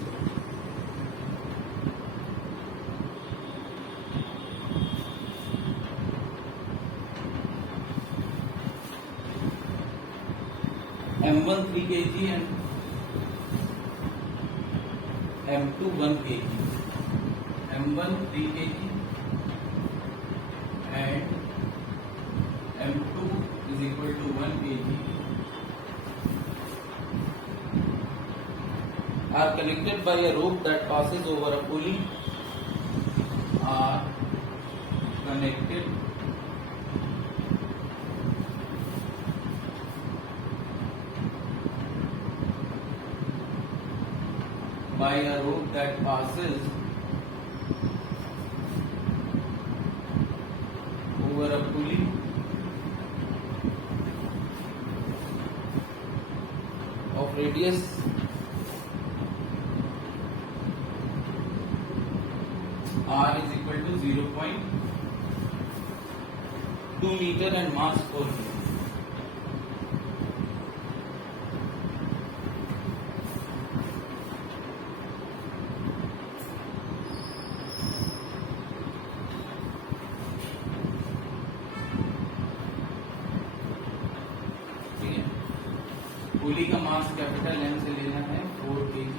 m1 3 kg and m2 1 kg, m1 3 kg and m2 is equal to 1 kg are connected by a rope that passes over a pulley, are connected by a rope that passes over a pulley of radius r is equal to 0.2 meter and mass 4 kg. पुली का mass capital M से लेना है 4 kg.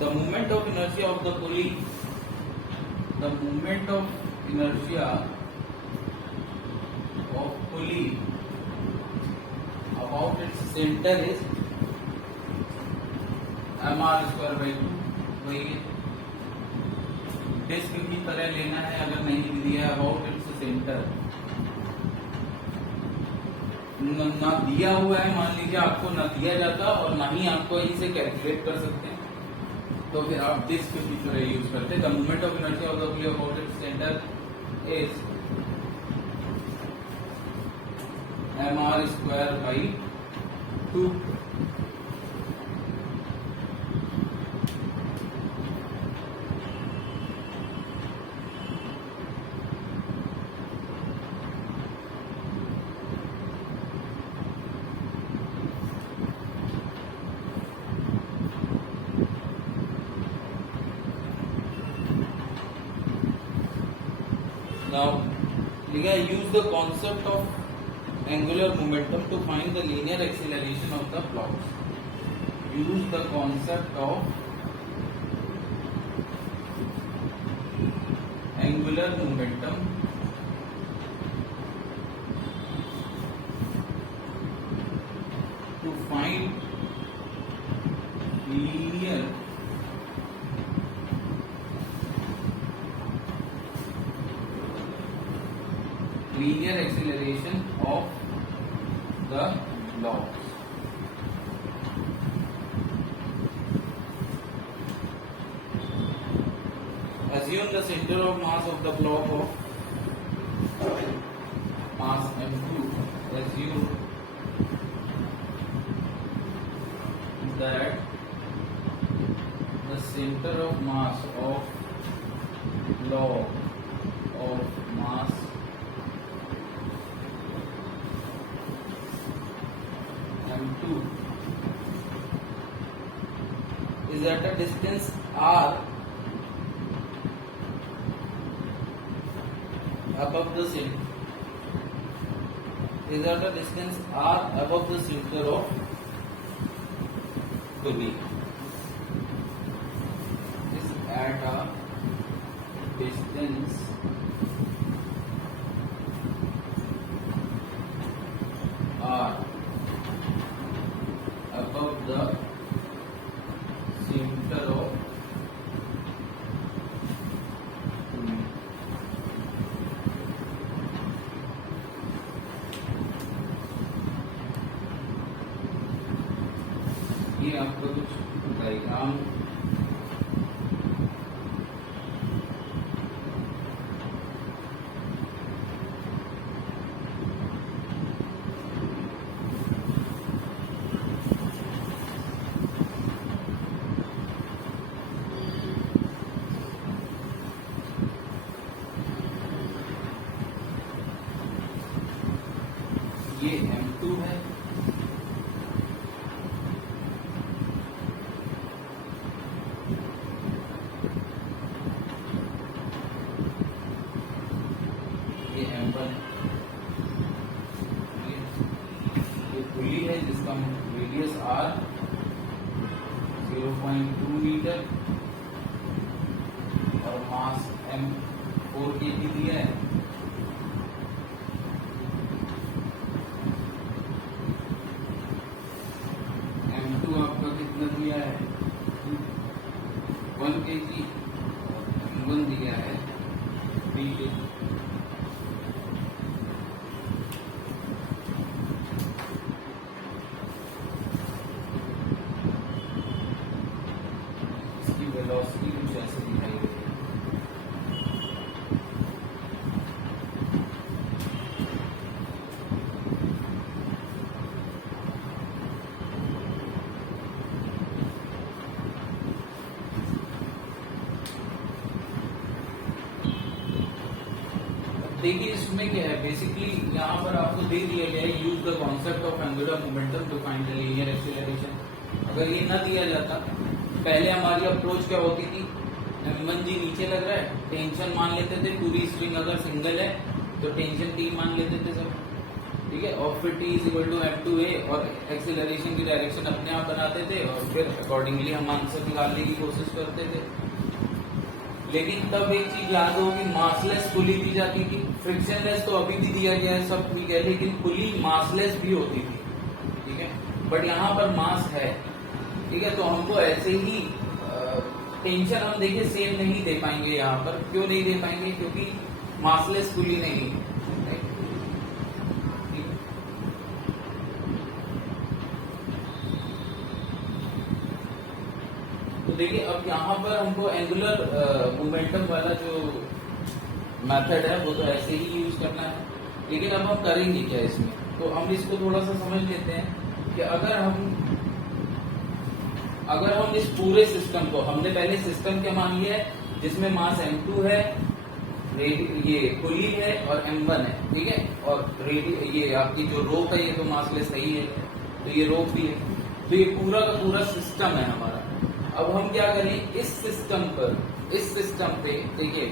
The moment of inertia of the pulley, the moment of inertia of pulley about its center is mr square by 2. वही disc की तरह लेना है, अगर नहीं दिया है अबाउट इट्स सेंटर, ना दिया हुआ है, मान लीजिए आपको ना दिया जाता और ना ही आपको इसे कैलकुलेट कर सकते हैं, तो फिर आप डिस्क की तरह यूज करते हैं. The moment of inertia of the pulley about its centre is mr square by 2. Now, use the concept of angular momentum to find the linear acceleration of the blocks. Use the concept of angular momentum to find linear acceleration of the blocks. Assume the center of mass of the block of mass m2. Assume that the center of mass of block of mass m2 is at a distance r above the center, is at a distance r above the center of pulley, is at a distance r above the center of pulley. ये आपको कुछ diagram ये m2 है, ये m1 है, ये पुली है जिसका रेडियस r 0.2 मीटर और मास m 4 kg दिया है. क्या है बी के, इसकी वेलोसिटी कुछ ऐसे दिखाई गई है। देखिए इसमें क्या है, बेसिकली यहाँ पर आपको दे दिया गया है use the concept of angular momentum to find the linear acceleration. अगर ये ना दिया जाता, पहले हमारी अप्रोच क्या होती थी, m1 जी नीचे लग रहा है, टेंशन मान लेते थे, पूरी स्ट्रिंग अगर सिंगल है तो टेंशन T मान लेते थे सब, ठीक है, और फिर T is equal to m2a और एक्सीलरेशन की डायरेक्शन अपने आप बनाते थे और फिर अकॉर्डिंगली हम आंसर निकालने की कोशिश करते थे। लेकिन तब एक चीज याद होगी, मासलेस पुली दी जाती थी, फ्रिक्शनलेस तो अभी भी दिया गया है, सब ठीक है, लेकिन पुली मासलेस भी होती थी, ठीक है, बट यहाँ पर मास है, ठीक है, तो हमको ऐसे ही टेंशन हम देखिए सेम नहीं दे पाएंगे यहाँ पर। क्यों नहीं दे पाएंगे? क्योंकि मासलेस पुली नहीं है। देखिए अब यहाँ पर हमको एंगुलर मोमेंटम वाला जो मेथड है वो तो ऐसे ही यूज करना है, लेकिन अब हम करेंगे क्या इसमें, तो हम इसको थोड़ा सा समझ लेते हैं कि अगर हम इस पूरे सिस्टम को, हमने पहले सिस्टम क्या मान लिया है जिसमें मास m2 है, ये पुली है और m1 है, ठीक है, और ये आपकी जो रोप है ये तो मासलेस है ही है, तो ये रोप भी है, तो ये पूरा का पूरा सिस्टम है हमारा। अब हम क्या करें, इस सिस्टम पे देखिए,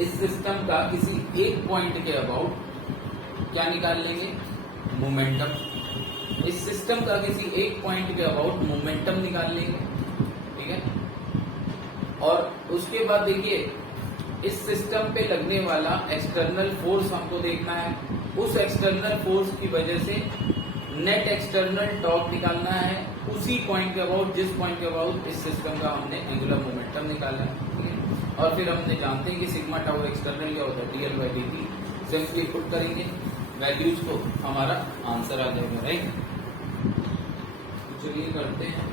इस सिस्टम का किसी एक पॉइंट के अबाउट क्या निकाल लेंगे, मोमेंटम। इस सिस्टम का किसी एक पॉइंट के अबाउट मोमेंटम निकाल लेंगे, ठीक है, और उसके बाद देखिए इस सिस्टम पे लगने वाला एक्सटर्नल फोर्स हमको देखना है, उस एक्सटर्नल फोर्स की वजह से नेट एक्सटर्नल टॉर्क निकालना है उसी पॉइंट के अबाउट, जिस पॉइंट के अबाउट इस सिस्टम का हमने एंगुलर मोमेंटम निकालना है, ठीक है, और फिर हमने जानते हैं कि सिग्मा टाउ एक्सटर्नल क्या होता है, dl by dt, simply put करेंगे वैल्यूज को, हमारा आंसर आ जाएगा, राइट। चलिए करते हैं।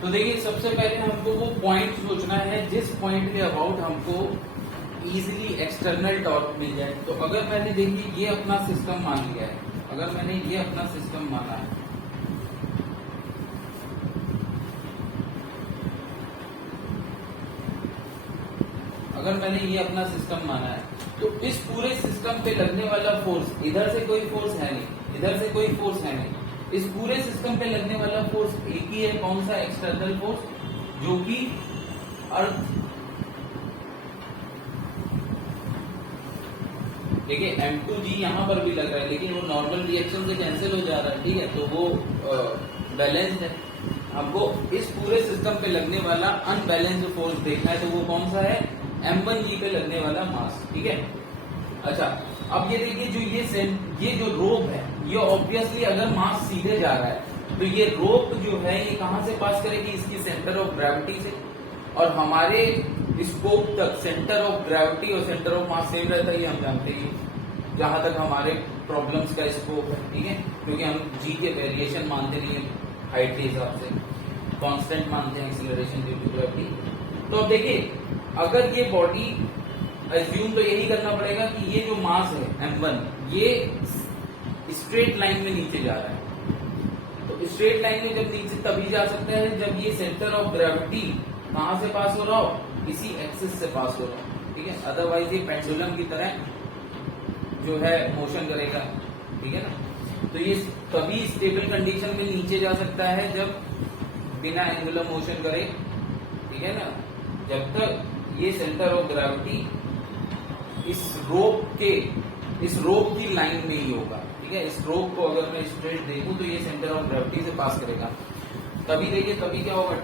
तो देखिए सबसे पहले हमको वो पॉइंट सोचना है जिस पॉइंट के अबाउट हमको इजीली एक्सटर्नल टॉर्क मिल जाए। तो अगर मैंने देखिए ये अपना सिस्टम मान लिया है, अगर मैंने ये अपना सिस्टम माना है, तो इस पूरे सिस्टम पे लगने वाला फोर्स, इधर से कोई फोर्स है नहीं, इधर से कोई फोर्स है नहीं, इस पूरे सिस्टम पे लगने वाला फोर्स एक ही है, कौन सा, एक्सटर्नल फोर्स, जो कि अर्थ, देखिए m2g यहाँ पर भी लग रहा है लेकिन वो नॉर्मल रिएक्शन से कैंसिल हो जा रहा है, ठीक है, तो वो बैलेंस्ड है। हमको इस पूरे सिस्टम पे लगने वाला अनबैलेंस्ड फोर्स देखना है, तो वो कौन सा है, m1g पे लगने वाला मास, ठीक है। अच्छा अब ये देखिए ये जो रोप है, ये ऑब्वियसली अगर मास सीधे जा रहा है तो ये रोप जो है ये कहां से पास करेगी, इसकी सेंटर ऑफ ग्रेविटी से, और हमारे स्कोप तक सेंटर ऑफ ग्रेविटी और सेंटर ऑफ मास सेम रहता है, ये हम जानते ही, जहां तक हमारे प्रॉब्लम्स का स्कोप है, ठीक है, क्योंकि हम जी के वेरिएशन मानते नहीं है हाइट के हिसाब से, कांस्टेंट मानते हैं एक्सीलरेशन ड्यू टू ग्रेविटी। तो अब देखिए अगर ये बॉडी, एज्यूम तो यही करना पड़ेगा कि ये जो मास है m1 ये स्ट्रेट लाइन में नीचे जा रहा है, तो स्ट्रेट लाइन में जब नीचे तभी जा सकता है जब ये सेंटर ऑफ ग्रेविटी कहां से पास हो रहा हो, इसी एक्सिस से पास हो रहा हो, ठीक है, अदरवाइज ये पेंडुलम की तरह जो है मोशन करेगा, ठीक है ना। तो ये तभी स्टेबल कंडीशन में नीचे जा सकता है जब बिना एंगुलर मोशन करे, ठीक है ना, जब तक ये सेंटर ऑफ ग्रेविटी इस रोप की लाइन में ही होगा, ठीक है। इस रोप को अगर मैं स्ट्रेट देखूं तो ये सेंटर ऑफ ग्रेविटी से पास करेगा, तभी देखिए तभी क्या होगा,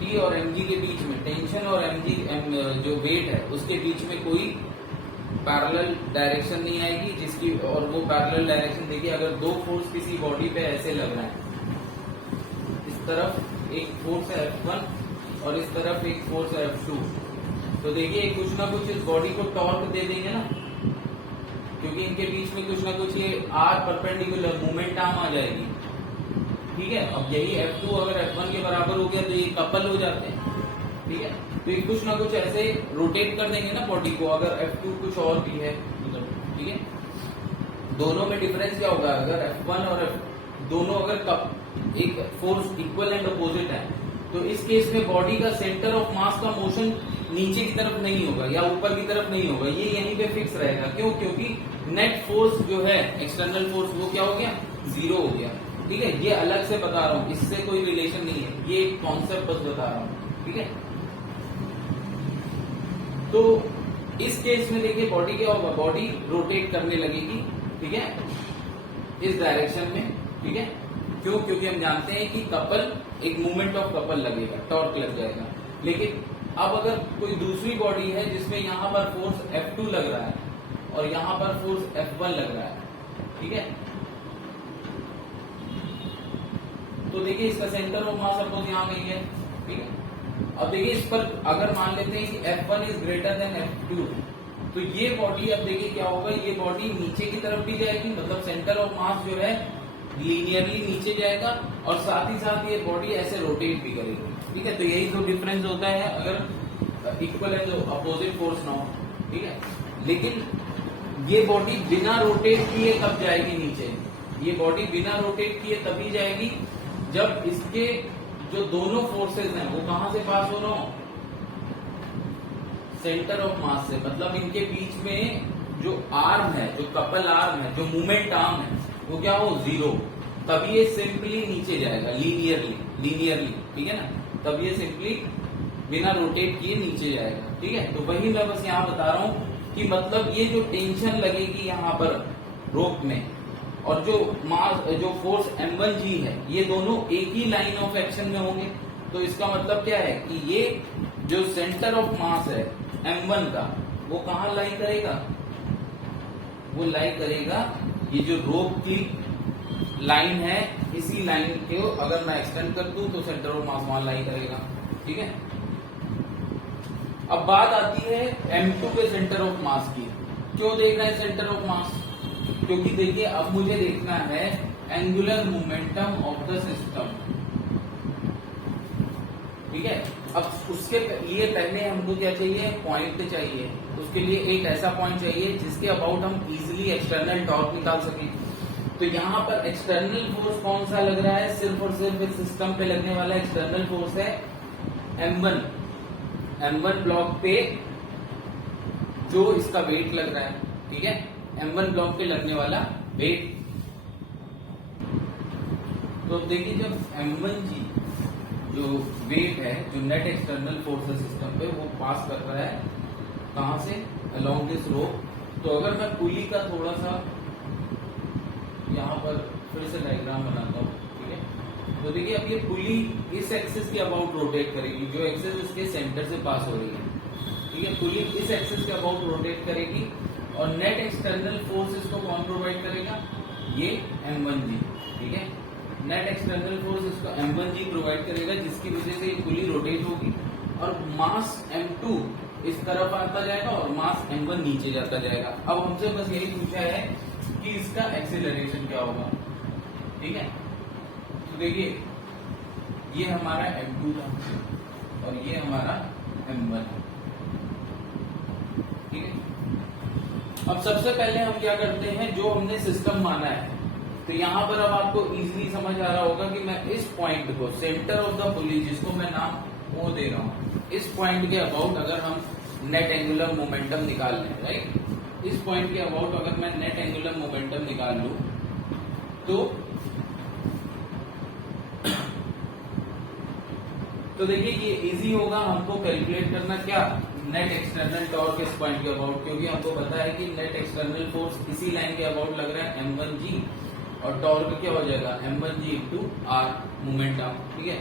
टी और mg के बीच में टेंशन और mg जो वेट है उसके बीच में कोई पैरेलल डायरेक्शन नहीं आएगी जिसकी, और वो पैरेलल डायरेक्शन देखिए, अगर दो फोर्स किसी बॉडी पे ऐसे लग रहा है, इस तरफ एक फोर्स है F1 और इस तरफ एक फोर्स है F2, तो देखिए कुछ ना कुछ इस बॉडी को टॉर्क दे देंगे ना, क्योंकि इनके बीच में कुछ ना कुछ ये आर परपेंडिकुलर मूवमेंट आर्म आ जाएगी। ठीक है, अब यही F2 अगर F1 के बराबर हो गया तो ये कपल हो जाते हैं। ठीक है, तो ये कुछ ना कुछ ऐसे रोटेट कर देंगे ना बॉडी को, अगर F2 कुछ और भी है। ठीक है, दोनों में डिफरेंस क्या होगा, अगर F1 और दोनों अगर एक फोर्स इक्वल एंड अपोजिट है, तो इस केस में बॉडी का सेंटर ऑफ मास का मोशन नीचे की तरफ नहीं होगा या ऊपर की तरफ नहीं होगा, ये यहीं पे फिक्स रहेगा। क्यों? क्योंकि नेट फोर्स जो है एक्सटर्नल फोर्स वो क्या हो गया, 0 हो गया। ठीक है, ये अलग से बता रहा हूं, इससे कोई रिलेशन नहीं है, ये एक कॉन्सेप्ट बस बता रहा हूं। ठीक है, तो इस केस में देखिए बॉडी क्या होगा, बॉडी रोटेट करने लगेगी। ठीक है, इस डायरेक्शन में। ठीक है, क्यों? क्योंकि हम जानते हैं कि कपल, एक मूवमेंट ऑफ कपल लगेगा, टॉर्क लग जाएगा। लेकिन अब अगर कोई दूसरी बॉडी है जिसमें यहां पर फोर्स F2 लग रहा है और यहां पर फोर्स F1 लग रहा है, ठीक है, तो देखिए इसका सेंटर ऑफ मास सपोज यहां कहीं है। ठीक है, अब देखिए इस पर अगर मान लेते हैं कि F1 is greater than F2, तो ये बॉडी अब देखिए क्या होगा, ये बॉडी नीचे की तरफ भी जाएगी, मतलब सेंटर ऑफ मास जो है लीनियरली नीचे जाएगा, और साथ ही साथ ये बॉडी ऐसे रोटेट भी करेगी। ठीक है, तो यही तो डिफरेंस होता है अगर इक्वल है तो अपोजिट फोर्स ना हो। ठीक है, लेकिन ये बॉडी बिना रोटेट किए कब जाएगी नीचे, ये बॉडी बिना रोटेट किए तभी जाएगी जब इसके जो दोनों फोर्सेस हैं वो कहां से पास हो रहा हो, सेंटर ऑफ मास से, मतलब इनके बीच में जो आर्म है, जो कपल आर्म है, जो मूवमेंट आर्म है, वो क्या हो, 0, तभी ये सिंपली नीचे जाएगा, लीनियरली। ठीक है ना, तब ये सिंपली बिना रोटेट किए नीचे जाएगा। ठीक है, तो वही मैं बस यहाँ बता रहा हूं कि मतलब ये जो टेंशन लगेगी यहाँ पर रोप में, और जो मास, जो फोर्स M1G है, ये दोनों एक ही लाइन ऑफ एक्शन में होंगे। तो इसका मतलब क्या है कि ये जो सेंटर ऑफ मास है M1 का, वो कहाँ लाई करेगा, वो लाई करेगा ये जो रोप की लाइन है, इसी लाइन को अगर मैं एक्सटेंड कर दूं तो सेंटर ऑफ मास वहां लाई करेगा। ठीक है, अब बात आती है M2 के सेंटर ऑफ मास की। क्यों देख रहे हैं सेंटर ऑफ मास, क्योंकि देखिए अब मुझे देखना है angular momentum of the system. ठीक है, अब उसके लिए पहले हमको क्या चाहिए, पॉइंट चाहिए। उसके लिए एक ऐसा पॉइंट चाहिए जिसके अबाउट हम इजीली एक्सटर्नल टॉर्क निकाल सकें। तो यहाँ पर एक्सटर्नल फोर्स कौन सा लग रहा है, सिर्फ और सिर्फ इस सिस्टम पे लगने वाला एक्सटर्नल फोर्स है M1 ब्लॉक पे जो इसका वेट लग रहा है। ठीक है, M1 ब्लॉक पे लगने वाला वेट। तो देखिए जब M1G जो वेट है, जो नेट एक्सटर्नल फोर्स है सिस्टम पे, वो पास कर रहा है कहां से, अलोंग दिस रोप। तो अगर मैं पुली का थोड़ा सा यहाँ पर फिर से डायग्राम बनाता हूँ। ठीक है, तो देखिए अब ये पुली इस एक्सिस के अबाउट रोटेट करेगी, जो एक्सिस उसके सेंटर से पास हो रही है। ठीक है, पुली इस एक्सिस के अबाउट रोटेट करेगी, और नेट एक्सटर्नल फोर्स इसको कौन प्रोवाइड करेगा, ये M1G। ठीक है, नेट एक्सटर्नल फोर्स इसको M1G प्रोवाइड करेगा, जिसकी वजह से ये पुली रोटेट होगी, और मास M2 इस तरफ आता जाएगा और मास M1 नीचे जाता जाएगा। अब हमसे बस यही पूछा है कि इसका एक्सेलरेशन क्या होगा। ठीक है, तो देखिए ये हमारा M2 था और ये हमारा M1 है। ठीक है, अब सबसे पहले हम क्या करते हैं, जो हमने सिस्टम माना है, तो यहां पर अब आपको इजीली समझ आ रहा होगा कि मैं इस पॉइंट को, सेंटर ऑफ द पुली, जिसको मैं नाम वो दे रहा हूं, इस पॉइंट के अबाउट अगर हम नेट एंगुलर मोमेंटम निकाल लें, राइट, इस पॉइंट के अबाउट अगर मैं नेट एंगुलर मोमेंटम निकाल लूं, तो देखिए ये इजी होगा हमको कैलकुलेट करना, क्या, नेट एक्सटर्नल टॉर्क इस पॉइंट के अबाउट, क्योंकि हमको पता है कि नेट एक्सटर्नल फोर्स इसी लाइन के अबाउट लग रहा है M1G, और टॉर्क क्या हो जाएगा M1G into R moment arm. ठीक है,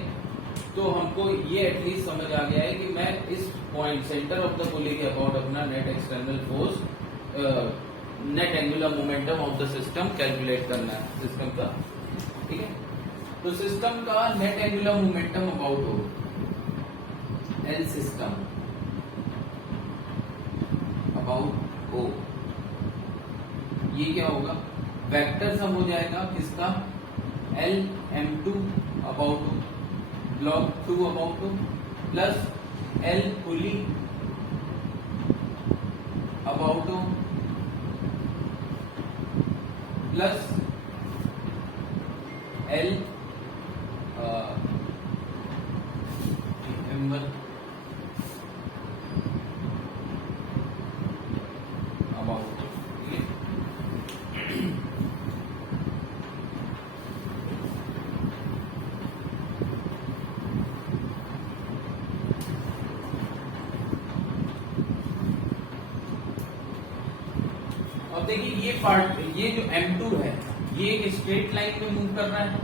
तो हमको ये एटलीस्ट समझ आ गया है कि मैं इस पॉइंट सेंटर ऑफ द पुली के अबाउट अपना net external force net angular momentum of the system calculate करना है सिस्टम का, ठीक है। तो सिस्टम का नेट एंगुलर मोमेंटम अबाउट हो एल सिस्टम अबाउट ओ, ये क्या होगा, वेक्टर सम हो जाएगा किसका, L m2 about block 2 about plus L pulley about plus L m1 about, अब देखिए ये पार्ट, ये जो M2 है ये एक स्ट्रेट लाइन में मूव कर रहा है,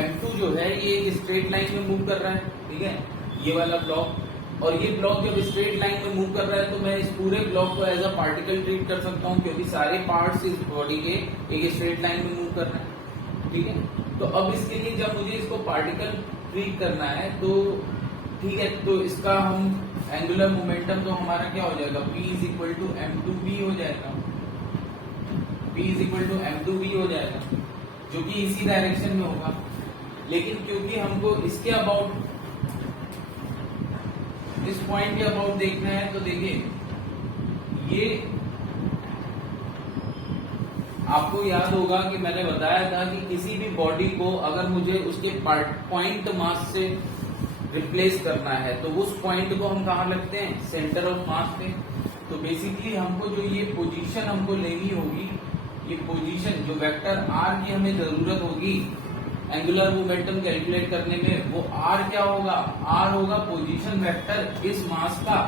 M2 जो है ये एक स्ट्रेट लाइन में मूव कर रहा है, ठीक है, ये वाला ब्लॉक, और ये ब्लॉक जब स्ट्रेट लाइन में मूव कर रहा है तो मैं इस पूरे ब्लॉक को एज अ पार्टिकल ट्रीट कर सकता हूँ क्योंकि सारे पार्ट्स इस बॉडी के एक स्ट्रेट लाइन में मूव कर रहे हैं, ठीक है। तो अब इसके लिए जब मुझे इसको पार्टिकल ट्रीट करना है तो ठीक है, तो इसका हम एंगुलर मोमेंटम तो हमारा क्या हो जाएगा, P is equal to m2v हो जाएगा, P is equal to m2v हो जाएगा, जो कि इसी डायरेक्शन में होगा। लेकिन क्योंकि हमको इसके अबाउट, इस पॉइंट के अबाउट देखना है, तो देखिए ये आपको याद होगा कि मैंने बताया था कि किसी भी बॉडी को अगर मुझे उसके पॉइंट मास से रिप्लेस करना है तो उस पॉइंट को हम कहाँ लगते हैं, सेंटर ऑफ मास पे। तो बेसिकली हमको जो ये पोजीशन हमको लेनी होगी, ये पोजीशन जो वेक्टर आर की हमें जरूरत होगी एंगुलर मोमेंटम कैलकुलेट करने में, वो आर क्या होगा, आर होगा पोजीशन वेक्टर इस मास का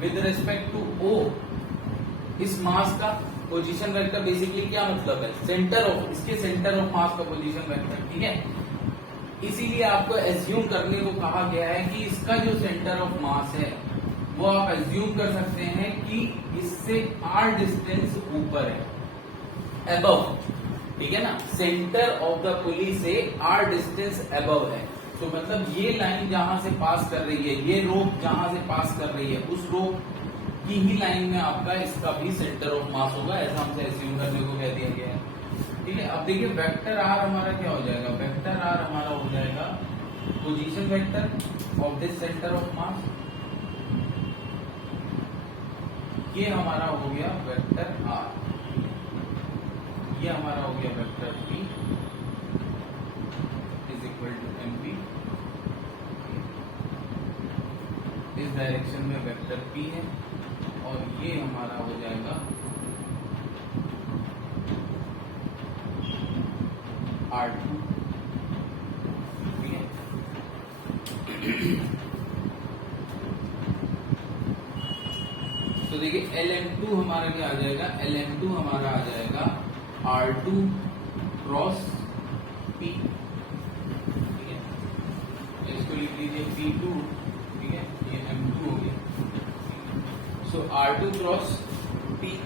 विद रिस्पेक्ट टू ओ, इस मास का पोजीशन वेक्टर बेसिकली क्या मतलब है, सेंटर ऑफ, इसके सेंटर ऑफ मास का पोजीशन वेक्टर, ठीक है। इसीलिए आपको एज्यूम करने को कहा गया है कि इसका जो सेंटर ऑफ मास है वो आप एज्यूम कर सकते हैं कि इससे आर डिस्टेंस ऊपर है, अबव, ठीक है ना, सेंटर ऑफ द पुली से आर डिस्टेंस अबव है। तो मतलब ये लाइन जहां से पास कर रही है, ये रोप जहां से पास कर रही है, उस रोप की ही लाइन में आपका इसका भी सेंटर ऑफ मास होगा, ऐसा हमसे एज्यूम करने को कह दिया गया है, ठीक है। अब देखिए वेक्टर आर हमारा क्या हो जाएगा, वेक्टर आर हमारा हो जाएगा position vector of this centre of मास, ये हमारा हो गया वेक्टर आर, ये हमारा हो गया vector P is equal to M P, इस डायरेक्शन में वेक्टर पी है, और ये हमारा हो जाएगा R2, ठीक है। तो देखिए LM2 हमारा क्या आ जाएगा, LM2 हमारा आ जाएगा R2 क्रॉस P, ठीक है, इसको लिख लीजिए P2, ठीक है, ये M2 हो गया, सो R2 क्रॉस P,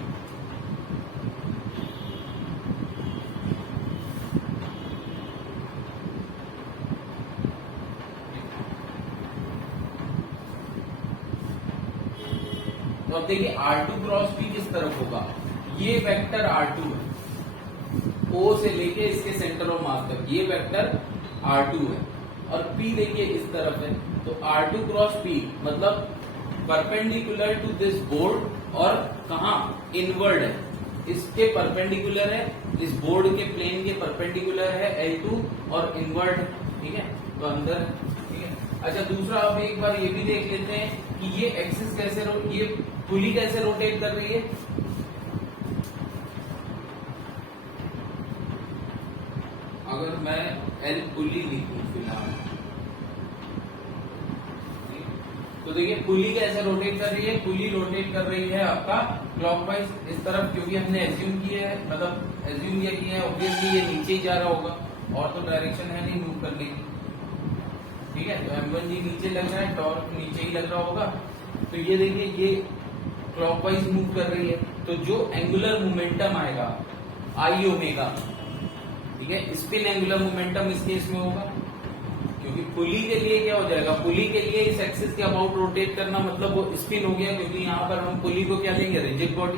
तो अब देखिए R2 क्रॉस P किस तरफ होगा, ये वेक्टर R2 है, O से लेके इसके सेंटर ऑफ मास तक ये वेक्टर R2 है, और P देखिए इस तरफ है, तो R2 क्रॉस P मतलब परपेंडिकुलर टू दिस बोर्ड, और कहाँ इनवर्ड है, इसके परपेंडिकुलर है, इस बोर्ड के प्लेन के परपेंडिकुलर है L2 और इनवर्ड है, ठीक है, तो अंदर, ठीक है। अच्छा दूसरा अब एक बार ये भी देख लेते हैं कि ये एक्सिस कैसे, ये पुली कैसे रोटेट कर रही है। अगर मैं एल पुली लिखूं फिलहाल, तो देखिए पुली कैसे रोटेट कर रही है, पुली रोटेट कर रही है आपका क्लॉकवाइज इस तरफ, क्योंकि हमने एज्यूम किया है, मतलब एज्यूम किया कि ऑब्वियसली ये नीचे ही जा रहा होगा, और तो डायरेक्शन है नहीं मूव करने की, ठीक है। तो M1 जी नीचे लग रहा है, टॉर्क नीचे ही लग रहा होगा, तो ये देखिए ये क्लॉकवाइज मूव कर रही है, तो जो एंगुलर मोमेंटम आएगा आई ओमेगा, ठीक है, स्पिन एंगुलर मोमेंटम इस केस में होगा, क्योंकि पुली के लिए क्या हो जाएगा, पुली के लिए इस एक्सिस के अबाउट रोटेट करना मतलब वो स्पिन हो गया, क्योंकि यहाँ पर हम पुली को क्या लेंगे, रिजिड बॉडी।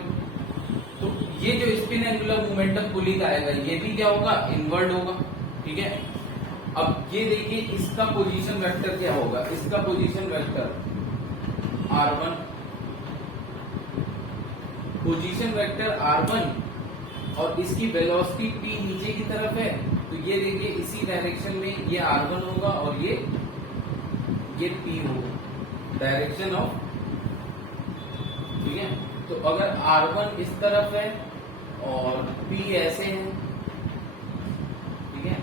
तो ये जो स्पिन एंगुलर मोमेंटम पुली का आएगा ये भी क्या होगा, इनवर्ड होगा, ठीक है। अब ये देखिए इसका पोजीशन वेक्टर क्या होगा, इसका position vector r1, position vector r1 और इसकी वेलोसिटी p नीचे की तरफ है, तो ये देखिए इसी डायरेक्शन में ये r1 होगा और ये p होगा, डायरेक्शन ऑफ, ठीक है। तो अगर r1 इस तरफ है और p ऐसे है, ठीक है,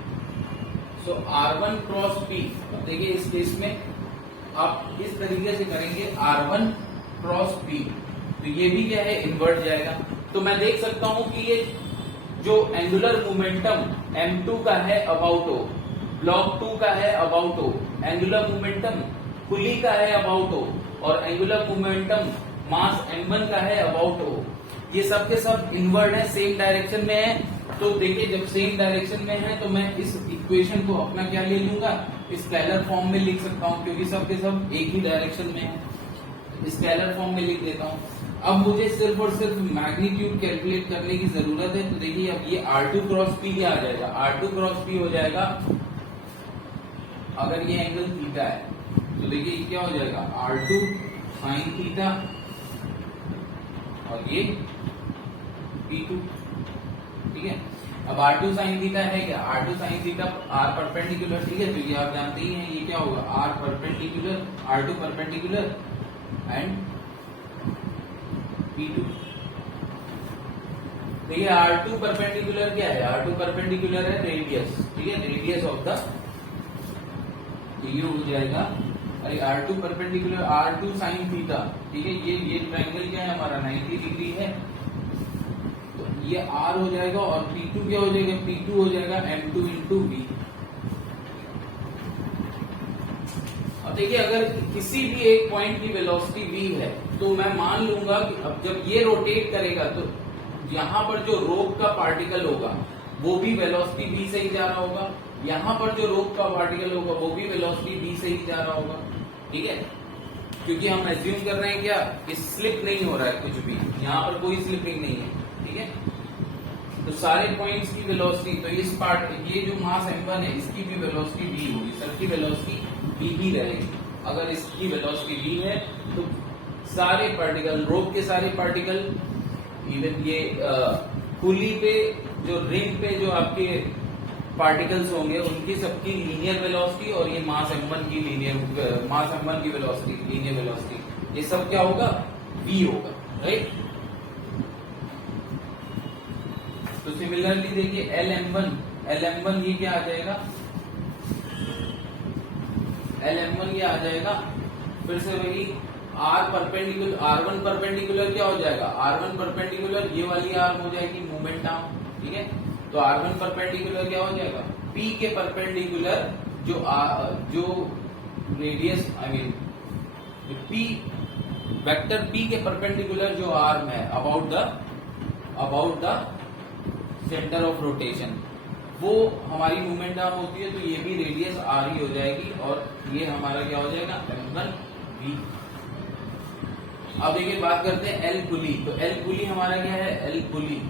तो r1 क्रॉस p, देखिए इस केस में आप इस तरीके से करेंगे r1 क्रॉस p, तो ये भी क्या है, इन्वर्ट जाएगा। तो मैं देख सकता हूं कि ये जो एंगुलर मोमेंटम m2 का है अबाउट ओ, ब्लॉक 2 का है अबाउट ओ, एंगुलर मोमेंटम पुली का है अबाउट ओ, और एंगुलर मोमेंटम मास m1 का है अबाउट ओ, ये सब के सब इनवर्ड है, सेम डायरेक्शन में है। तो देखिए जब सेम डायरेक्शन में है तो मैं इस इक्वेशन को अपना क्या ले लूंगा, स्केलर फॉर्म में लिख सकता हूँ, क्योंकि सब के सब एक ही डायरेक्शन में है, स्केलर फॉर्म में लिख देता हूँ। अब मुझे सिर्फ और सिर्फ मैग्नीट्यूड कैलकुलेट करने की जरूरत है। तो देखिए अब ये R2 क्रॉस P क्या आ जाएगा, R2 क्रॉस P हो जाएगा, अगर ये एंगल थीटा है तो देखिए ये क्या हो जाएगा, R2 साइन थीटा और ये P2, ठीक है। अब R2 साइन थीटा है क्या, R2 sine theta R perpendicular, ठीक है, तो ये आप जानते ही हैं, ये क्या होगा, R perpendicular, R2 perpendicular and P2। देखिए R2 परपेंडिकुलर क्या है, R2 परपेंडिकुलर है रेडियस, ठीक है, रेडियस ऑफ द, तो ये हो जाएगा, अरे R2 perpendicular R2 sign theta, ठीक है, ये ट्रायंगल क्या है हमारा 90 डिग्री है, तो ये R हो जाएगा और P2 क्या हो जाएगा, P2 हो जाएगा M2 इंटू V। अब देखिए अगर किसी भी एक पॉइंट की वेलोसिटी v है तो मैं मान लूंगा कि अब जब ये रोटेट करेगा तो यहाँ पर जो रोक का पार्टिकल होगा वो भी वेलोसिटी v से ही जा रहा होगा, यहाँ पर जो रोक का पार्टिकल होगा वो भी वेलोसिटी v से ही जा रहा होगा, ठीक है, क्योंकि हम एज्यूम कर रहे हैं क्या कि स्लिप नहीं हो रहा है कुछ भी, यहाँ पर कोई स्लिपिंग नहीं है, ठीक है। तो सारे पॉइंट्स की वेलोसिटी, तो इस पार्ट ये जो मास m1 है इसकी भी वेलोसिटी v होगी, सबकी वेलोसिटी v ही रहेगी। अगर इसकी वेलोसिटी v है तो सारे पार्टिकल, रोप के सारे पार्टिकल, इवन ये पुली पे जो रिंग पे जो आपके पार्टिकल्स होंगे उनकी सबकी लीनियर वेलोसिटी और ये मास m1 की लीनियर, मास m1 की वेलोसिटी, लीनियर वेलोसिटी, ये सब क्या होगा, v होगा, राइट। तो सिमिलरली देखिए LM1 ये क्या आ जाएगा, LM1 ये आ जाएगा, फिर से वही R परपेंडिकुलर, R1 परपेंडिकुलर क्या हो जाएगा, R1 परपेंडिकुलर ये वाली आर्म हो जाएगी मोमेंट आर्म, ठीक है। तो R1 परपेंडिकुलर क्या हो जाएगा, P के परपेंडिकुलर जो radius, I mean P vector P के परपेंडिकुलर जो आर्म है about the centre of rotation, वो हमारी मूवमेंट आर्म होती है, तो ये भी रेडियस r ही हो जाएगी और ये हमारा क्या हो जाएगा, m1v। अब देखिए बात करते हैं L पुली, तो L पुली हमारा क्या है, L पुली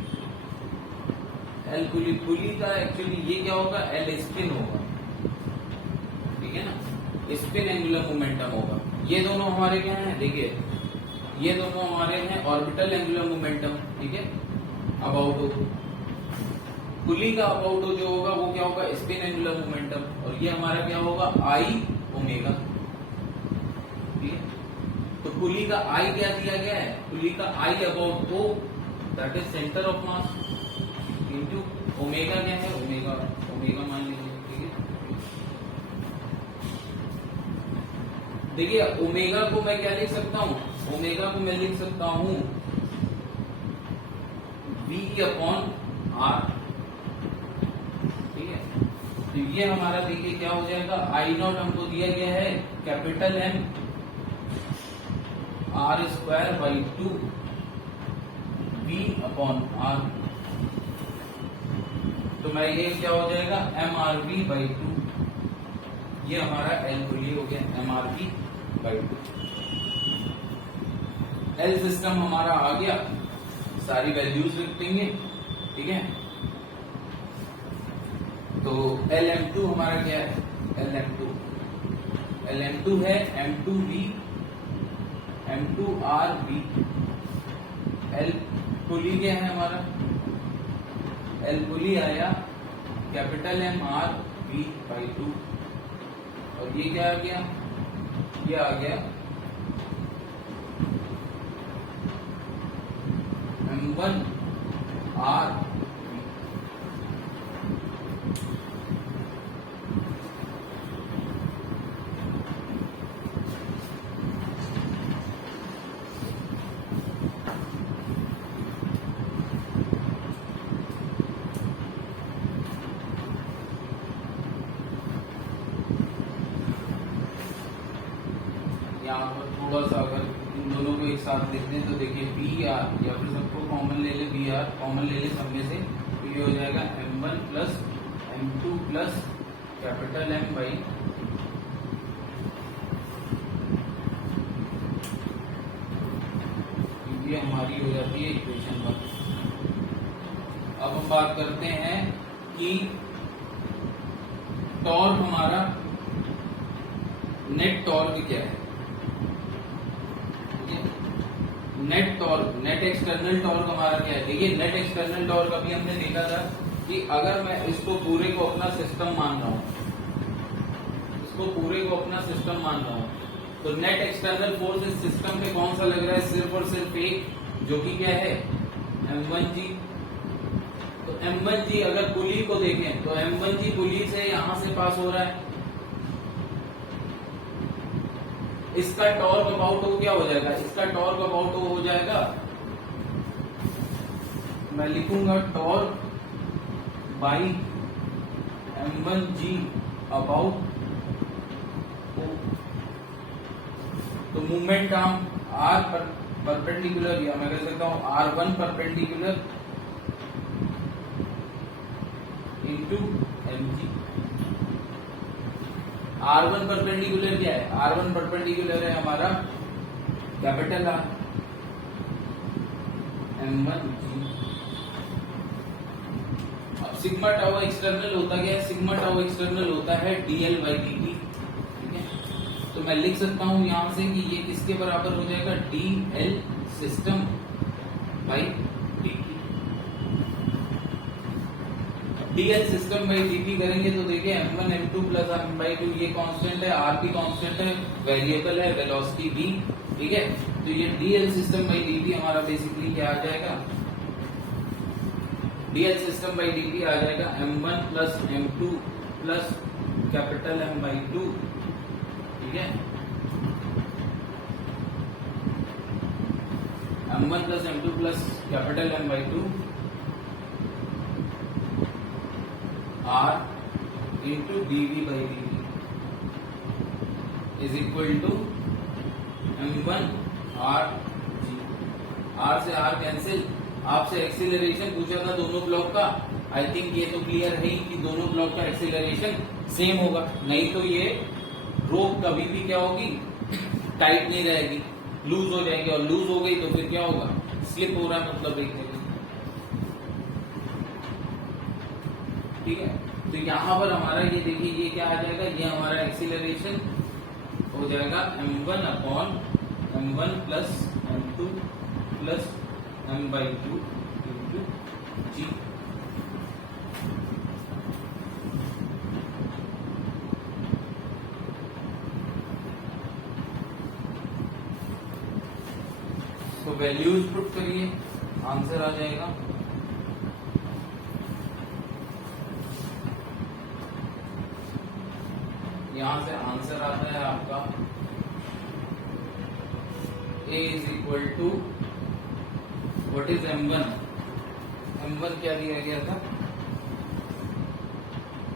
का एक्चुअली ये क्या होगा, L स्पिन होगा, ठीक है ना, स्पिन एंगुलर मोमेंटम होगा। ये दोनों हमारे क्या हैं, देखिए ये दोनों हमारे हैं ऑर्बिटल एंगुलर मोमेंटम, ठीक है, अबाउट पुली का अबाउट जो होगा वो क्या होगा, स्पिन एंगुलर मोमेंटम, और ये हमारा क्या होगा, आई ओमेगा, ठीक है। तो पुली का आई क्या दिया गया है, पुली का I about O, that is centre of mass, into omega क्या है, ओमेगा मान लीजिए, ठीक है। देखिए ओमेगा को मैं क्या लिख सकता हूँ, ओमेगा को मैं लिख सकता हूँ V अपॉन R, तो ये हमारा देखिए क्या हो जाएगा, I नॉट हमको दिया गया है capital M R² by 2 V upon R। तो मैं ये क्या हो जाएगा MRV/2, ये हमारा L पुली हो गया MRV/2। L सिस्टम हमारा आ गया, सारी वैल्यूज लिख देंगे, ठीक है। तो LM2 हमारा क्या है, LM2 है M2V M2RV। L पुली क्या है हमारा, L पुली आया कैपिटल MRV/2, और ये क्या आ गया, ये आ गया M1R। यहाँ पर थोड़ा सा अगर इन दोनों को एक साथ लिख दें तो देखिए BR, या फिर सबको कॉमन ले ले, BR कॉमन ले ले सब में से, तो ये हो जाएगा M1 plus M2 plus capital M by, ये हमारी हो जाती है इक्वेशन 1। अब हम बात करते हैं कि टॉर्क हमारा, नेट टॉर्क क्या है, net torque, net external torque हमारा क्या है। देखिए नेट एक्सटर्नल टॉर्क अभी हमने देखा था कि अगर मैं इसको पूरे को अपना सिस्टम मान रहा हूं, इसको पूरे को अपना सिस्टम मान रहा हूं, तो नेट एक्सटर्नल फोर्स इस सिस्टम पे कौन सा लग रहा है, सिर्फ और सिर्फ एक, जो कि क्या है M1G। तो M1G अगर पुली को देखें तो M1G पुली से यहां से पास हो रहा है, इसका टॉर्क अबाउट हो क्या हो जाएगा, इसका टॉर्क अबाउट हो जाएगा, मैं लिखूंगा torque by M1G about O। तो मूवमेंट आर्म R परपेंडिकुलर, या मैं कह सकता हूं R1 perpendicular into mg। R1 perpendicular क्या है, R1 परपेंडिकुलर है हमारा कैपिटल R M1G। अब सिग्मा टाउ एक्सटर्नल होता क्या है, सिग्मा टाउ एक्सटर्नल होता है dl/dt, ठीक है। तो मैं लिख सकता हूं यहां से कि ये किसके बराबर हो जाएगा, dl system by dt। dl system by dt करेंगे तो देखिए m1 m2 प्लस m/2 ये कांस्टेंट है, r भी कांस्टेंट है, वेरिएबल है, वेलोसिटी v, ठीक है। तो ये dl सिस्टम बाई dt हमारा बेसिकली क्या आ जाएगा, dl सिस्टम बाई dt आ जाएगा m1 plus m2 plus capital M/2, ठीक है। m1 plus m2 plus capital M/2 R into dv/dt is equal to M1 R/g। R से R कैंसिल। आपसे acceleration पूछा था दोनों ब्लॉक का, आई थिंक ये तो क्लियर है ही कि दोनों ब्लॉक का एक्सीलरेशन सेम होगा, नहीं तो ये रोप कभी भी क्या होगी, टाइट नहीं रहेगी, लूज हो जाएगी, और लूज हो गई तो फिर क्या होगा, स्लिप हो रहा है मतलब एक जगह, ठीक है। तो यहाँ पर हमारा ये देखिए ये क्या आ जाएगा, ये हमारा एक्सीलरेशन हो जाएगा m1 upon m1 plus m2 plus m/2 into g। तो वैल्यूज पुट करिए, आंसर आ जाएगा यहां से आंसर आता है आपका A is equal to what is M1, M1 क्या दिया गया था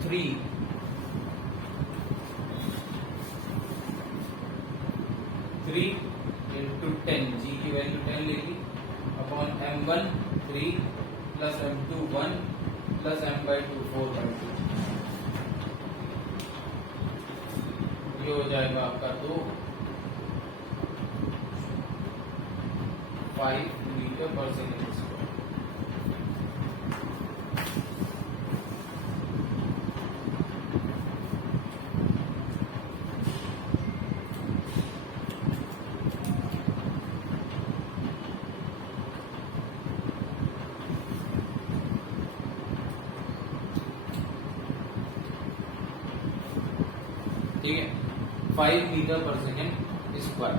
3 इंटू 10, जी की वैल्यू 10 लेगी upon m1 3 plus m2 1 plus m/2 4/2, ये हो जाएगा आपका 5 मीटर पर सेकेंड स्क्वायर। ठीक है, 5 मीटर पर सेकेंड स्क्वायर।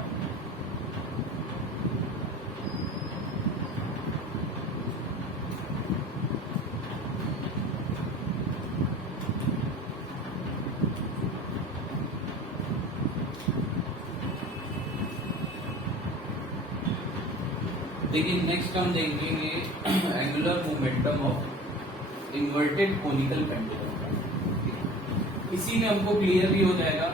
देखिए नेक्स्ट हम देखेंगे angular momentum of inverted conical pendulum. इसी में हमको क्लियर भी हो जाएगा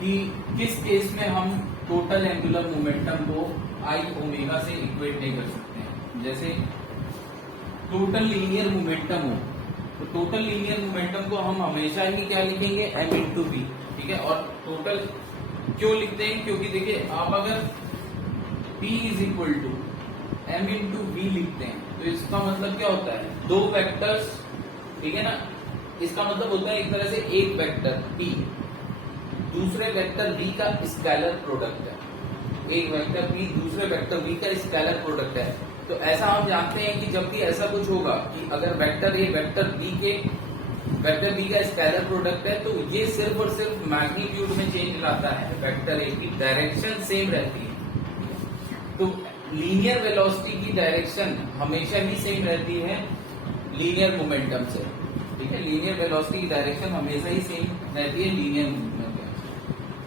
कि किस केस में हम टोटल एंगुलर मोमेंटम को आई ओमेगा से इक्वेट नहीं कर सकते हैं। जैसे टोटल लीनियर मोमेंटम हो तो टोटल लीनियर मोमेंटम को हम हमेशा ही क्या लिखेंगे, m इंटू वी। ठीक है, और टोटल क्यों लिखते हैं, क्योंकि देखिए आप अगर P is equal to m into V लिखते हैं तो इसका मतलब क्या होता है, दो वेक्टर्स, ठीक है ना, इसका मतलब होता है एक तरह से एक वेक्टर P दूसरे वेक्टर V का स्केलर प्रोडक्ट है। एक वेक्टर P दूसरे वेक्टर V का स्केलर प्रोडक्ट है। तो ऐसा हम जानते हैं कि जब भी ऐसा कुछ होगा कि अगर वेक्टर A वेक्टर B का स्केलर प्रोडक्ट है तो ये सिर्फ और सिर्फ मैग्नीट्यूड में चेंज लाता है, वेक्टर A की डायरेक्शन सेम रहती है। तो लीनियर वेलोसिटी की डायरेक्शन हमेशा ही सेम रहती है लीनियर मोमेंटम से। ठीक है, लीनियर वेलोसिटी की डायरेक्शन हमेशा ही सेम रहती है लीनियर मोमेंटम।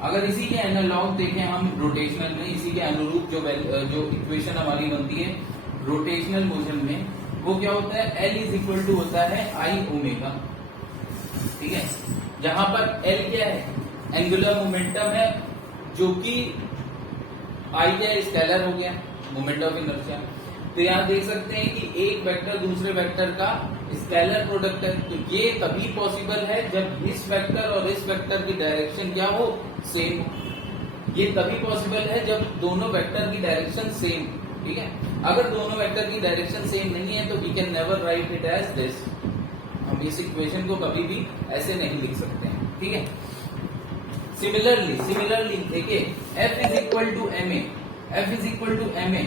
अगर इसी के एनालॉग देखें हम रोटेशनल में, इसी के अनुरूप जो इक्वेशन हमारी बनती है रोटेशनल मोशन में, वो क्या होता है, L इज इक्वल टू होता है आई ओमेगा। ठीक है, जहां पर L क्या है, एंगुलर मोमेंटम है, जो कि आई क्या है, स्केलर हो गया, मोमेंट ऑफ इनर्शिया। तो यहाँ देख सकते हैं कि एक वेक्टर दूसरे वेक्टर का स्केलर प्रोडक्ट है। तो ये तभी पॉसिबल है जब इस वेक्टर और इस वेक्टर की डायरेक्शन क्या हो, सेम हो। ये तभी पॉसिबल है जब दोनों वेक्टर की डायरेक्शन सेम। ठीक है, अगर दोनों वेक्टर की डायरेक्शन सेम नहीं है तो V can never write it as this. हम इस इक्वेशन को कभी भी ऐसे नहीं लिख सकते हैं। ठीक है, सिमिलरली देखिए F is equal to M A, F is equal to M A.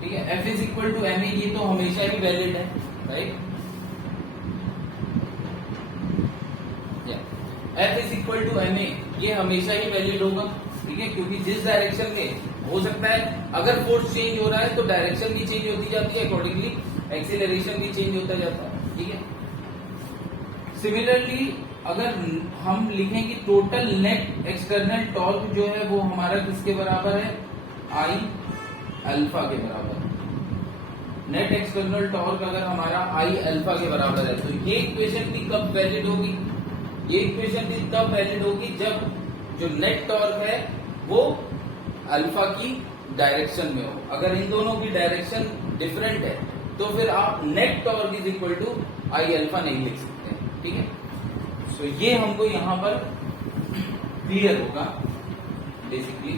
ठीक है, F is equal to M A, ये तो हमेशा ही वैलिड है, right. F is equal to M A, ये हमेशा ही वैलिड होगा। ठीक है, क्योंकि जिस डायरेक्शन में हो सकता है अगर फोर्स चेंज हो रहा है तो डायरेक्शन भी चेंज होती जाती है, अकॉर्डिंगली एक्सीलरेशन भी चेंज होता जाता है। ठीक है, सिमिलरली अगर हम लिखें कि टोटल नेट एक्सटर्नल टॉर्क जो है वो हमारा किसके बराबर है, आई अल्फा के बराबर। नेट एक्सटर्नल टॉर्क अगर हमारा आई अल्फा के बराबर है तो ये इक्वेशन भी कब वैलिड होगी, ये इक्वेशन भी तब वैलिड होगी जब जो नेट टॉर्क है वो अल्फा की डायरेक्शन में हो। अगर इन दोनों की डायरेक्शन डिफरेंट है तो फिर आप net torque is equal to I alpha नहीं लिख सकते। ठीक है, तो ये हमको यहां पर क्लियर होगा बेसिकली।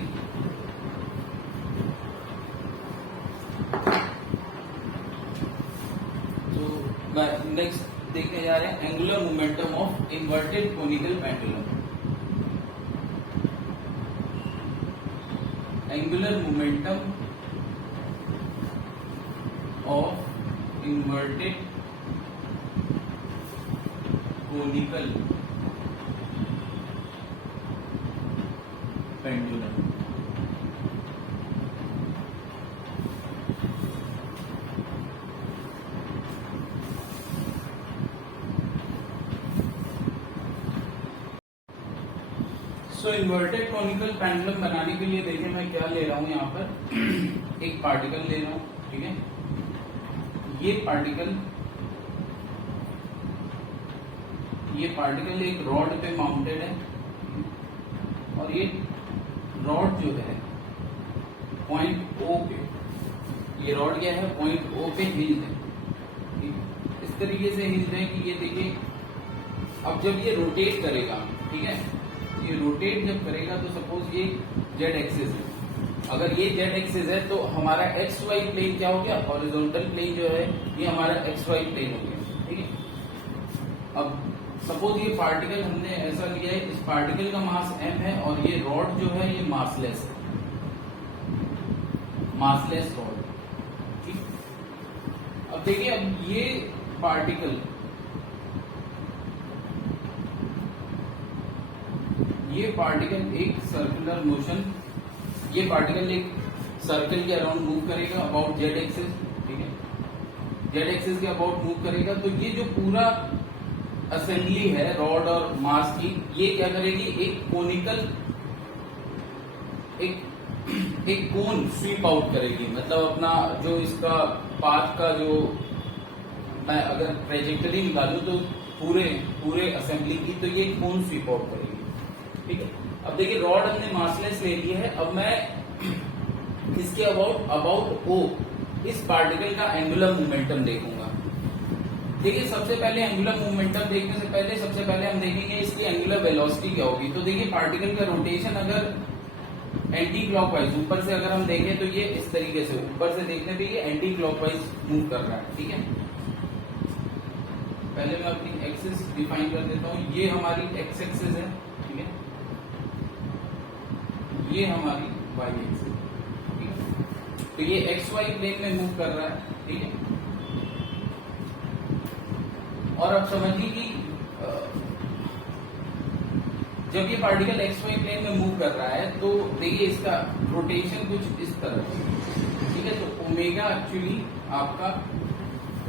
तो नेक्स्ट देखने जा रहे हैं angular momentum of inverted conical pendulum. Angular momentum of inverted conical pendulum. So inverted conical pendulum बनाने के लिए देखिए मैं क्या ले रहा हूं यहाँ पर एक पार्टिकल ले रहा हूं। ठीक है, ये पार्टिकल एक रॉड पे माउंटेड है और ये रॉड जो है पॉइंट O पे ये रॉड क्या है, पॉइंट ओ पे हिंज है, इस तरीके से हिंज है कि ये देखिए अब जब ये रोटेट करेगा, ठीक है, ये रोटेट जब करेगा तो सपोज ये जेड एक्सिस है, अगर ये जेड एक्सिस है तो हमारा एक्स वाई प्लेन क्या हो गया, हॉरिजॉन्टल प्लेन जो है ये हमारा एक्स वाई प्लेन हो गया, ठीक है। अब सपोज ये पार्टिकल हमने ऐसा लिया है, इस पार्टिकल का मास m है और ये रॉड जो है ये मासलेस है, मासलेस रॉड, ठीक। अब देखिए अब ये पार्टिकल एक सर्कुलर मोशन, ये पार्टिकल एक सर्कल के अराउंड मूव करेगा अबाउट जेड एक्सिस, ठीक है, जेड एक्सिस के अबाउट मूव करेगा, तो ये जो पूरा असेंबली है रॉड और मास की, ये क्या करेगी, एक कोनिकल एक कोन स्वीप आउट करेगी, मतलब अपना जो इसका पाथ का जो मैं अगर ट्रेजेक्टरी निकालूं तो पूरे असेंबली की, तो ये कोन स्वीप आउट करेगी, ठीक है। अब देखिए रॉड हमने मासलेस ले लिया है, अब मैं इसके अबाउट ओ इस पार्टिकल का एंगुलर मोमेंटम देखूंगा। देखिए सबसे पहले एंगुलर मोमेंटम देखने से पहले सबसे पहले हम देखेंगे इसकी एंगुलर वेलोसिटी क्या होगी। तो देखिए पार्टिकल का रोटेशन अगर एंटी क्लॉकवाइज ऊपर से अगर हम देखें तो ये इस तरीके से ऊपर से देखने पे ये एंटी क्लॉकवाइज मूव कर रहा है, ठीक है। पहले मैं अपनी एक्सिस डिफाइन कर देता हूँ, ये हमारी एक्स एक्सिस है, ठीक है, ये हमारी वाई एक्सिस, ठीक है। तो ये एक्स वाई प्लेन में मूव कर रहा है, ठीक है। और अब समझिए कि जब ये पार्टिकल एक्स वाई प्लेन में मूव कर रहा है तो देखिए इसका रोटेशन कुछ इस तरह से, ठीक है। तो ओमेगा एक्चुअली आपका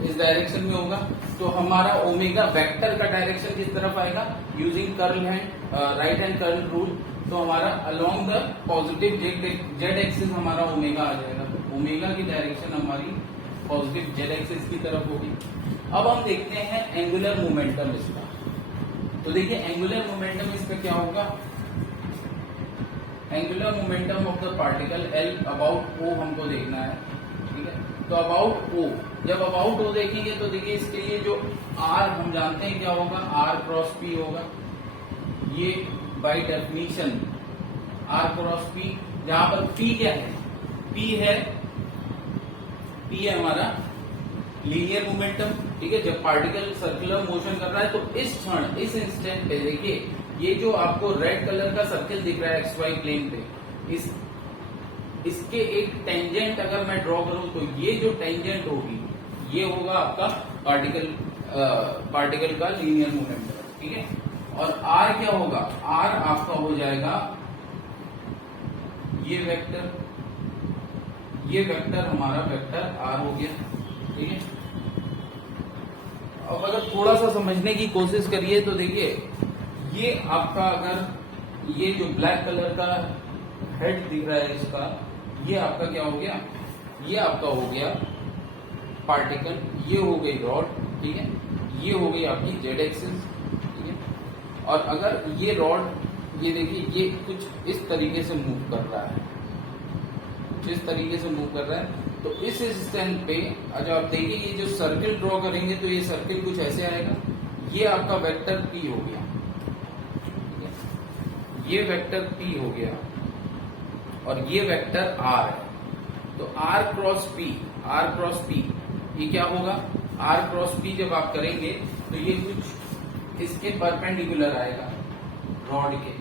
इस डायरेक्शन में होगा, तो हमारा ओमेगा वेक्टर का डायरेक्शन किस तरफ आएगा, using curl hand right hand curl rule, तो हमारा along the positive Z axis हमारा ओमेगा आ जाएगा, तो ओमेगा की डायरेक्शन हमारी पॉजिटिव जेड एक्सिस की तरफ होगी। अब हम देखते हैं एंगुलर मोमेंटम इसका, तो देखिए एंगुलर मोमेंटम इसका क्या होगा, angular momentum of the particle L about O हमको देखना है, ठीक है। तो अबाउट ओ, जब अबाउट ओ देखेंगे तो देखिए इसके लिए जो आर हम जानते हैं क्या होगा, आर क्रॉस पी होगा, ये by definition R cross P, जहां पर पी क्या है, पी है हमारा लीनियर मोमेंटम, ठीक है। जब पार्टिकल सर्कुलर मोशन कर रहा है तो इस क्षण इस इंस्टेंट पे देखिए ये जो आपको रेड कलर का सर्कल दिख रहा है एक्स वाई प्लेन पे, इसके एक टेंजेंट अगर मैं ड्रॉ करूं तो ये जो टेंजेंट होगी ये होगा आपका पार्टिकल का लीनियर मोमेंटम, ठीक है। और आर क्या होगा, आर आपका हो जाएगा ये वेक्टर हमारा वेक्टर आर हो गया, ठीक है। अब अगर थोड़ा सा समझने की कोशिश करिए तो देखिए ये आपका अगर ये जो ब्लैक कलर का हेड दिख रहा है इसका, ये आपका क्या हो गया, ये आपका हो गया पार्टिकल, ये हो गई रॉड, ठीक है, ये हो गई आपकी जेड एक्सिस, ठीक है। और अगर ये रॉड ये देखिए ये कुछ इस तरीके से मूव कर रहा है, जिस तरीके से मूव कर रहा है, तो इस इंस्टेंट पे जब आप देखिए ये जो सर्किल ड्रॉ करेंगे तो ये सर्किल कुछ ऐसे आएगा, ये आपका वेक्टर पी हो गया, ठीक है, ये वेक्टर पी हो गया और ये वेक्टर आर है। तो आर क्रॉस पी ये क्या होगा, आर क्रॉस पी जब आप करेंगे तो ये कुछ इसके परपेंडिकुलर आएगा रॉड के,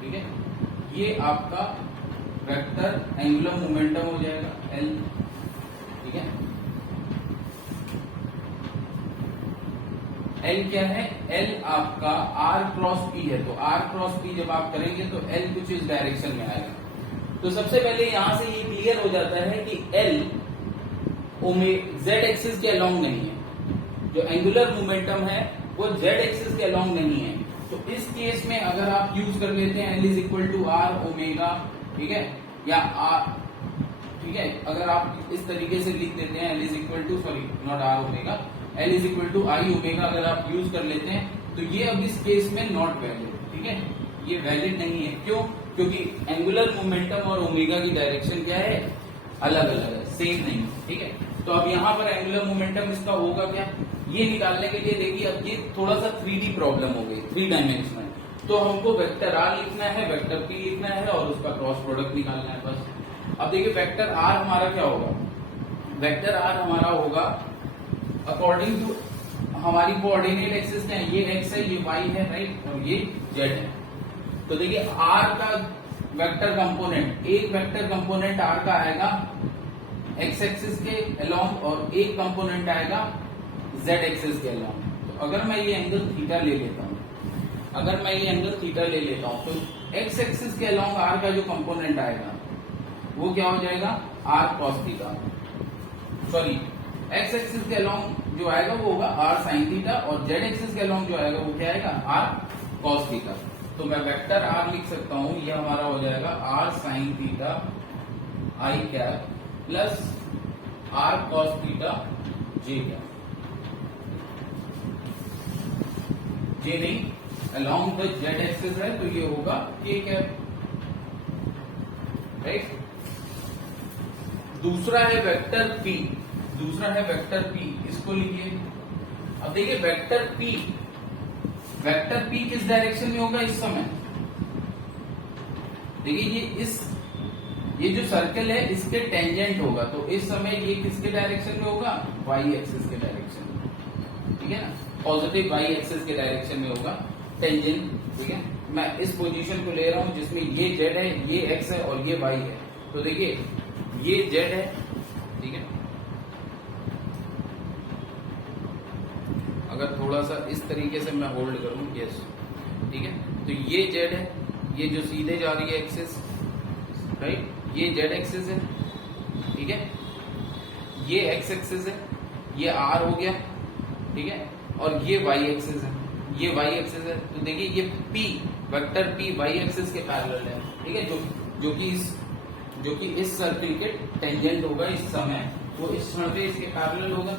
ठीक है। ये आपका वेक्टर एंगुलर मोमेंटम हो जाएगा एल, ठीक है। एल क्या है, एल आपका आर क्रॉस पी है, तो आर क्रॉस पी जब आप करेंगे तो एल कुछ इस डायरेक्शन में आएगा। तो सबसे पहले यहां से ये क्लियर हो जाता है कि एल जेड एक्सिस के अलोंग नहीं है, जो एंगुलर मोमेंटम है वो जेड एक्सिस के अलोंग नहीं है। तो इस केस में अगर आप यूज कर लेते हैं L is equal to R omega, ठीक है, या आर, ठीक है, अगर आप इस तरीके से लिख देते हैं L is equal to sorry not R omega, L is equal to I omega अगर आप यूज कर लेते हैं तो ये अब इस केस में नॉट वैलिड, ठीक है, ये वैलिड नहीं है। क्यों, क्योंकि एंगुलर मोमेंटम और ओमेगा की डायरेक्शन क्या है, अलग अलग है। सेम नहीं, ठीक है। तो अब यहाँ पर एंगुलर मोमेंटम इसका होगा क्या, ये निकालने के लिए देखिए अब ये थोड़ा सा 3D प्रॉब्लम हो गई, 3 डायमेंशनल। तो हमको वेक्टर आर लिखना है, वेक्टर पी लिखना है और उसका क्रॉस प्रोडक्ट निकालना है बस। अब देखिए वेक्टर आर हमारा क्या होगा, वेक्टर आर हमारा होगा अकॉर्डिंग टू हमारी कोऑर्डिनेट एक्सिस क्या है, ये एक्स है, ये वाई है, राइट, और ये जेड है। तो देखिए आर का वेक्टर कंपोनेंट, एक वेक्टर कंपोनेंट आर का आएगा एक्स एक्सिस के अलोंग और एक कंपोनेंट आएगा जेड एक्सिस के अलोंग। तो अगर मैं ये एंगल थीटा ले लेता हूं, अगर मैं ये एंगल थीटा ले लेता हूं तो एक्स एक्सिस के अलोंग आर का जो कंपोनेंट आएगा वो क्या हो जाएगा, R cos theta, sorry X axis के अलोंग जो आएगा वो होगा आर साइन थीटा और जेड एक्सिस के अलोंग जो आएगा वो क्या आएगा, आर कॉस थीटा। तो मैं वेक्टर आर लिख सकता हूं, ये हमारा हो जाएगा are sine theta i cap plus r cos theta j cap, j नहीं अलोंग द जेड एक्सिस है तो ये होगा के कैप, राइट। दूसरा है वेक्टर पी, दूसरा है वेक्टर पी, इसको लिखिए। अब देखिए वेक्टर पी किस डायरेक्शन में होगा इस समय, देखिए ये जो सर्कल है इसके टेंजेंट होगा, तो इस समय ये किसके डायरेक्शन में होगा, वाई एक्सिस के डायरेक्शन में, ठीक है ना, पॉजिटिव वाई एक्सिस के डायरेक्शन में होगा टेंजेंट, ठीक है। मैं इस पोजीशन को ले रहा हूं जिसमें ये जेड है, ये एक्स है और ये वाई है। तो देखिए ये जेड है, ठीक है, अगर थोड़ा सा इस तरीके से मैं होल्ड करूं, यस, ठीक है, तो ये जेड है, ये जो सीधे जा रही है एक्सिस, राइट, ये जेड एक्सिस है, ठीक है, ये एक्स एक्सिस है, ये आर हो गया, ठीक है, और ये वाई एक्सिस है, ये वाई एक्सिस है। तो देखिए ये P, vector P Y axis के पैरेलल है, ठीक है, जो कि इस सर्किल के टेंजेंट होगा इस समय, वो इस क्षण पे इसके पैरेलल होगा।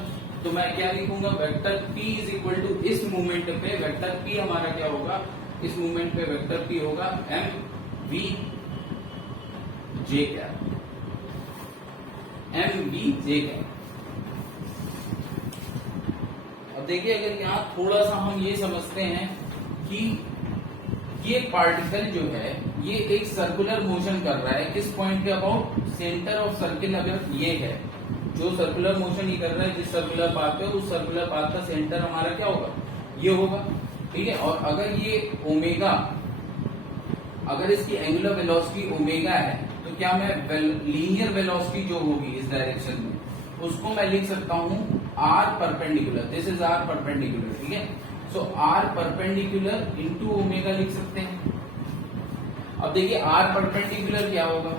तो मैं क्या लिखूंगा, vector P is equal to इस मूवमेंट पे वेक्टर P हमारा क्या होगा, इस मूवमेंट पे वेक्टर P होगा M V J cap, M V J cap. अब देखिए अगर यहाँ थोड़ा सा हम ये समझते हैं कि ये पार्टिकल जो है ये एक सर्कुलर मोशन कर रहा है, किस पॉइंट के अबाउट, सेंटर ऑफ सर्किल अगर ये है, जो सर्कुलर मोशन ही कर रहा है जिस सर्कुलर पाथ पे, उस सर्कुलर पाथ का सेंटर हमारा क्या होगा, ये होगा, ठीक है। और अगर ये ओमेगा, अगर इसकी एंगुलर वेलोसिटी ओमेगा है तो क्या मैं लीनियर वेलोसिटी जो होगी इस डायरेक्शन में उसको मैं लिख सकता हूं R perpendicular, this is R perpendicular, ठीक है। So R perpendicular into omega लिख सकते हैं। अब देखिए आर परपेंडिकुलर क्या होगा,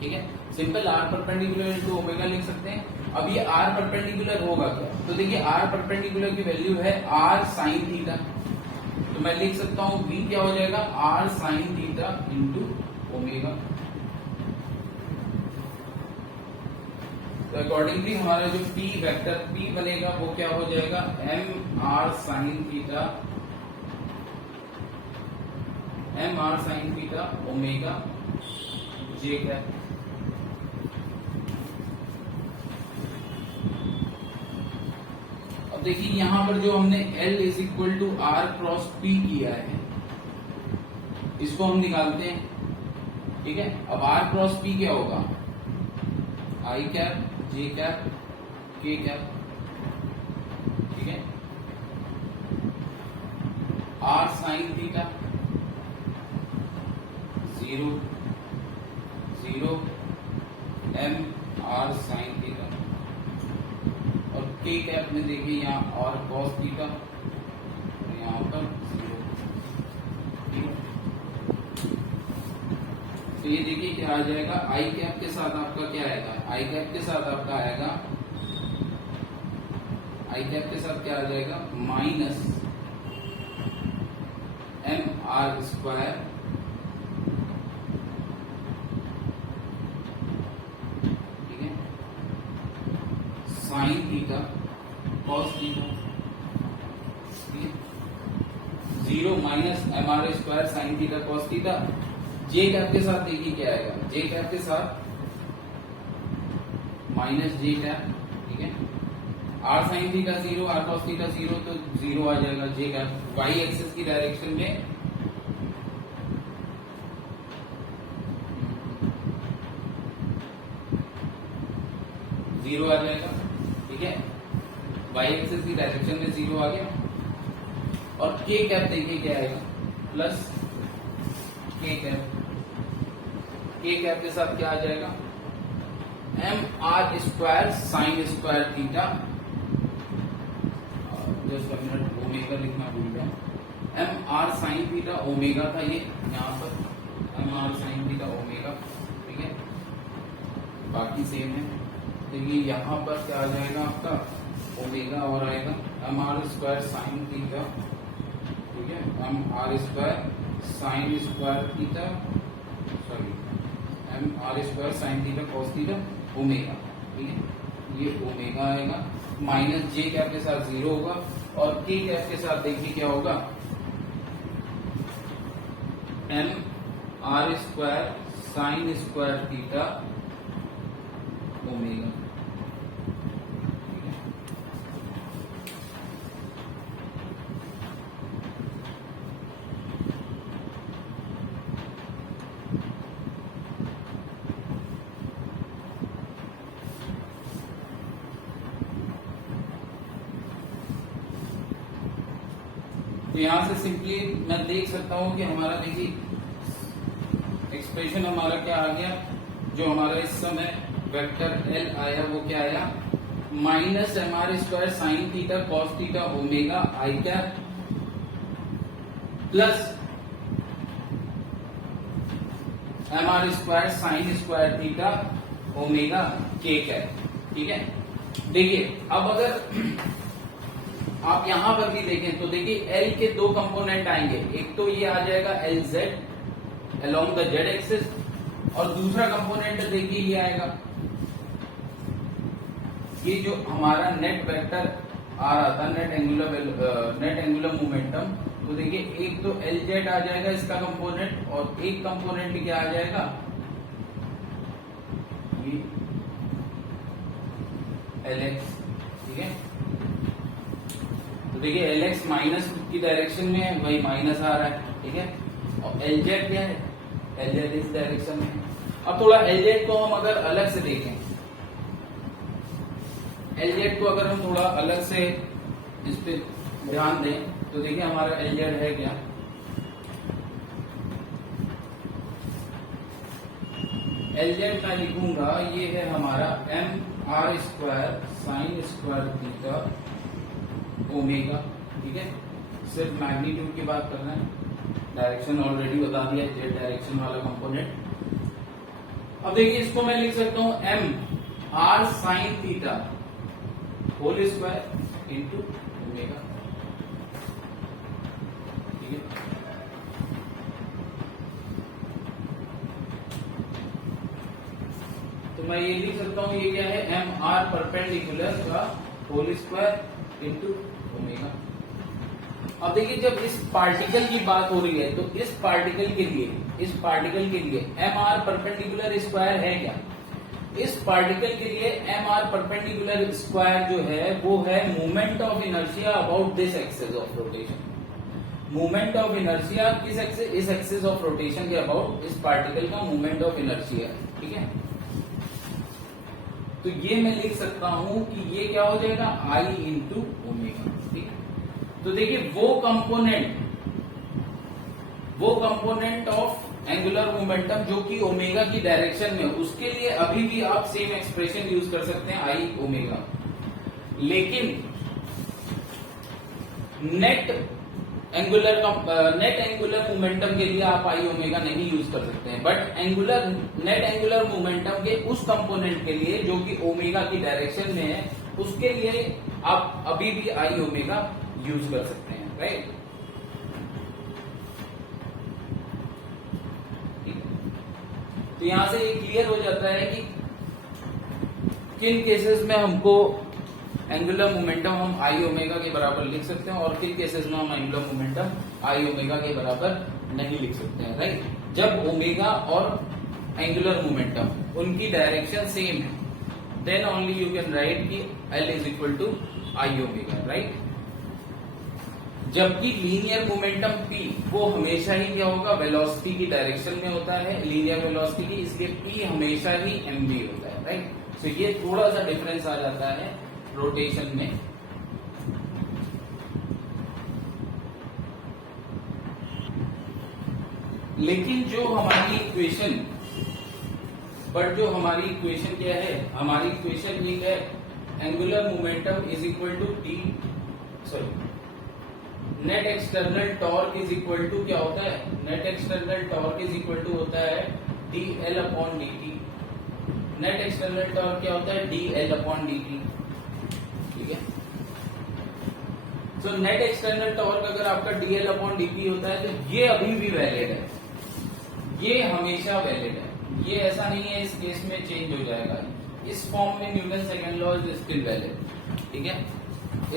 ठीक है, simple R perpendicular into omega लिख सकते हैं। अब ये आर परपेंडिकुलर होगा क्या, तो देखिए आर परपेंडिकुलर की वैल्यू है आर साइन थीटा, तो मैं लिख सकता हूं v क्या हो जाएगा, are sine theta into omega. तो अकॉर्डिंगली हमारा जो p वेक्टर p बनेगा वो क्या हो जाएगा, m are sine theta omega j cap. अब देखिए यहां पर जो हमने L is equal to r cross P किया है इसको हम निकालते हैं, ठीक है। अब आर क्रॉस P क्या होगा, I cap J cap K cap, ठीक है, R sine theta 0 0 M are sine theta, और के कैप में देखिए यहाँ और कॉस थीटा, और यहाँ पर 0, ठीक है। तो ये देखिए क्या आ जाएगा, आई कैप के साथ आपका क्या आएगा, आई कैप के साथ आपका आएगा, आई कैप के साथ क्या आ जाएगा, minus m r square sine theta cos theta, 0 minus m r square sine theta cos theta. J cap के साथ देखिए क्या आएगा, जे कैप के साथ माइनस जे कैप, ठीक है। R sine theta 0, R cos theta 0, तो 0 आ जाएगा जे कैप। वाई एक्सिस की डायरेक्शन में जीरो आ जाएगा, ठीक है। वाई एक्सिस की डायरेक्शन में 0 आ गया। और के कैप देखिए क्या आएगा, प्लस के कैप। के कैप के साथ क्या आ जाएगा, m r square sine square theta, just minute omega लिखना भूल गया। M are sine theta omega था ये यहाँ पर, m are sine theta omega, ठीक है। बाकी सेम है। देखिए यहाँ पर क्या आ जाएगा आपका ओमेगा और आएगा m r square sine theta, ठीक है। M r square sine square theta, sorry m r square sine theta cos theta omega, ठीक है। ये ओमेगा आएगा, माइनस जे कैप के साथ 0 होगा। और के कैप के साथ देखिए क्या होगा, m r square sine square theta omega, तो यहां से सिंपली मैं देख सकता हूं कि हमारा देखिए एक्सप्रेशन हमारा क्या आ गया, जो हमारा इस समय वेक्टर एल आया वो क्या आया, minus m r square sine theta cos theta omega i cap plus m r square sine square theta omega k cap, ठीक है। देखिए अब अगर आप यहां पर भी देखें तो देखिए एल के 2 कंपोनेंट आएंगे, एक तो ये आ जाएगा L Z along the Z axis, और दूसरा कंपोनेंट देखिए ये आएगा, ये जो हमारा नेट वेक्टर आ रहा था, नेट एंगुलर मोमेंटम, तो देखिए एक तो एल जेड आ जाएगा इसका कंपोनेंट, और एक कंपोनेंट क्या आ जाएगा, ये एल एक्स, ठीक है। तो देखिए एल एक्स माइनस की डायरेक्शन में है, वही माइनस आ रहा है, ठीक है। और एल जेड क्या है, एल जेड इस डायरेक्शन में है। अब थोड़ा एल जेड को हम अगर अलग से देखें, एल जेड को अगर हम थोड़ा अलग से इस पे ध्यान दें तो देखिए हमारा एल जेड है क्या, एल जेड मैं लिखूंगा ये है हमारा m r square sine square theta omega, ठीक है। सिर्फ मैग्नीट्यूड की बात करना है, डायरेक्शन ऑलरेडी बता दिया, जेड डायरेक्शन वाला कंपोनेंट। अब देखिए इसको मैं लिख सकता हूं m are sine theta whole square into omega, ठीक है। तो मैं ये लिख सकता हूं, ये क्या है, एम आर परपेंडिकुलर का होल स्क्वायर इंटू ओमेगा। अब देखिए जब इस पार्टिकल की बात हो रही है तो इस पार्टिकल के लिए एम आर परपेंडिकुलर स्क्वायर है क्या, इस पार्टिकल के लिए एम आर परपेंडिकुलर स्क्वायर जो है वो है moment of inertia about this axis of rotation. Moment of inertia किस एक्सिस, इस एक्सिस ऑफ रोटेशन के अबाउट इस पार्टिकल का मोमेंट ऑफ इनर्शिया, ठीक है। तो ये मैं लिख सकता हूं कि ये क्या हो जाएगा, आई इंटू ओमेगा, ठीक है। तो देखिए वो कंपोनेंट ऑफ एंगुलर मोमेंटम जो कि ओमेगा की डायरेक्शन में, उसके लिए अभी भी आप सेम एक्सप्रेशन यूज कर सकते हैं आई ओमेगा, लेकिन नेट एंगुलर मोमेंटम के लिए आप आई ओमेगा नहीं यूज कर सकते हैं, बट नेट एंगुलर मोमेंटम के उस कंपोनेंट के लिए जो कि ओमेगा की डायरेक्शन में है, उसके लिए आप अभी भी आई ओमेगा यूज कर सकते हैं, राइट। तो यहां से ये क्लियर हो जाता है कि किन केसेस में हमको एंगुलर मोमेंटम हम आई ओमेगा के बराबर लिख सकते हैं और किन केसेस में हम एंगुलर मोमेंटम आई ओमेगा के बराबर नहीं लिख सकते हैं, राइट। जब ओमेगा और एंगुलर मोमेंटम उनकी डायरेक्शन सेम है, then only you can write कि L is equal to I omega, right. जबकि लीनियर मोमेंटम P वो हमेशा ही क्या होगा, वेलोसिटी की डायरेक्शन में होता है, लीनियर वेलोसिटी की, इसलिए P हमेशा ही mv होता है, राइट। तो ये थोड़ा सा डिफरेंस आ जाता है रोटेशन में। लेकिन जो हमारी इक्वेशन, जो हमारी इक्वेशन क्या है, हमारी इक्वेशन ये है, angular momentum is equal to T, sorry, net external torque is equal to क्या होता है, net external torque is equal to होता है dl upon dt। Net external torque क्या होता है, dl अपॉन dt, ठीक है। तो नेट एक्सटर्नल टॉर्क अगर आपका dl अपॉन dt होता है तो ये अभी भी वैलिड है, ये हमेशा वैलिड है, ये ऐसा नहीं है इस केस में चेंज हो जाएगा। इस फॉर्म में Newton second law is still valid, ठीक है।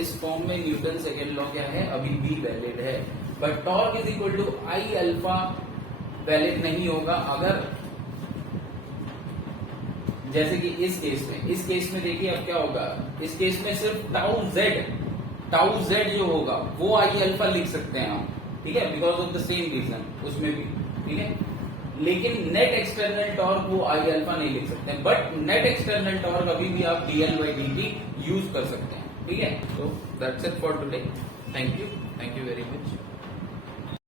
इस फॉर्म में न्यूटन सेकेंड लॉ क्या है, अभी भी वैलिड है। But torque is equal to I alpha valid नहीं होगा अगर, जैसे कि इस केस में देखिए अब क्या होगा, इस केस में सिर्फ टाउ जेड जो होगा वो आई अल्फा लिख सकते हैं हम, ठीक है, because of the same reason उसमें भी, ठीक है। लेकिन नेट एक्सटर्नल टॉर्क वो आई अल्फा नहीं लिख सकते, बट नेट एक्सटर्नल टॉर्क अभी भी आप dl बाई dt यूज कर सकते हैं, ठीक है। तो that's it for today, thank you very much.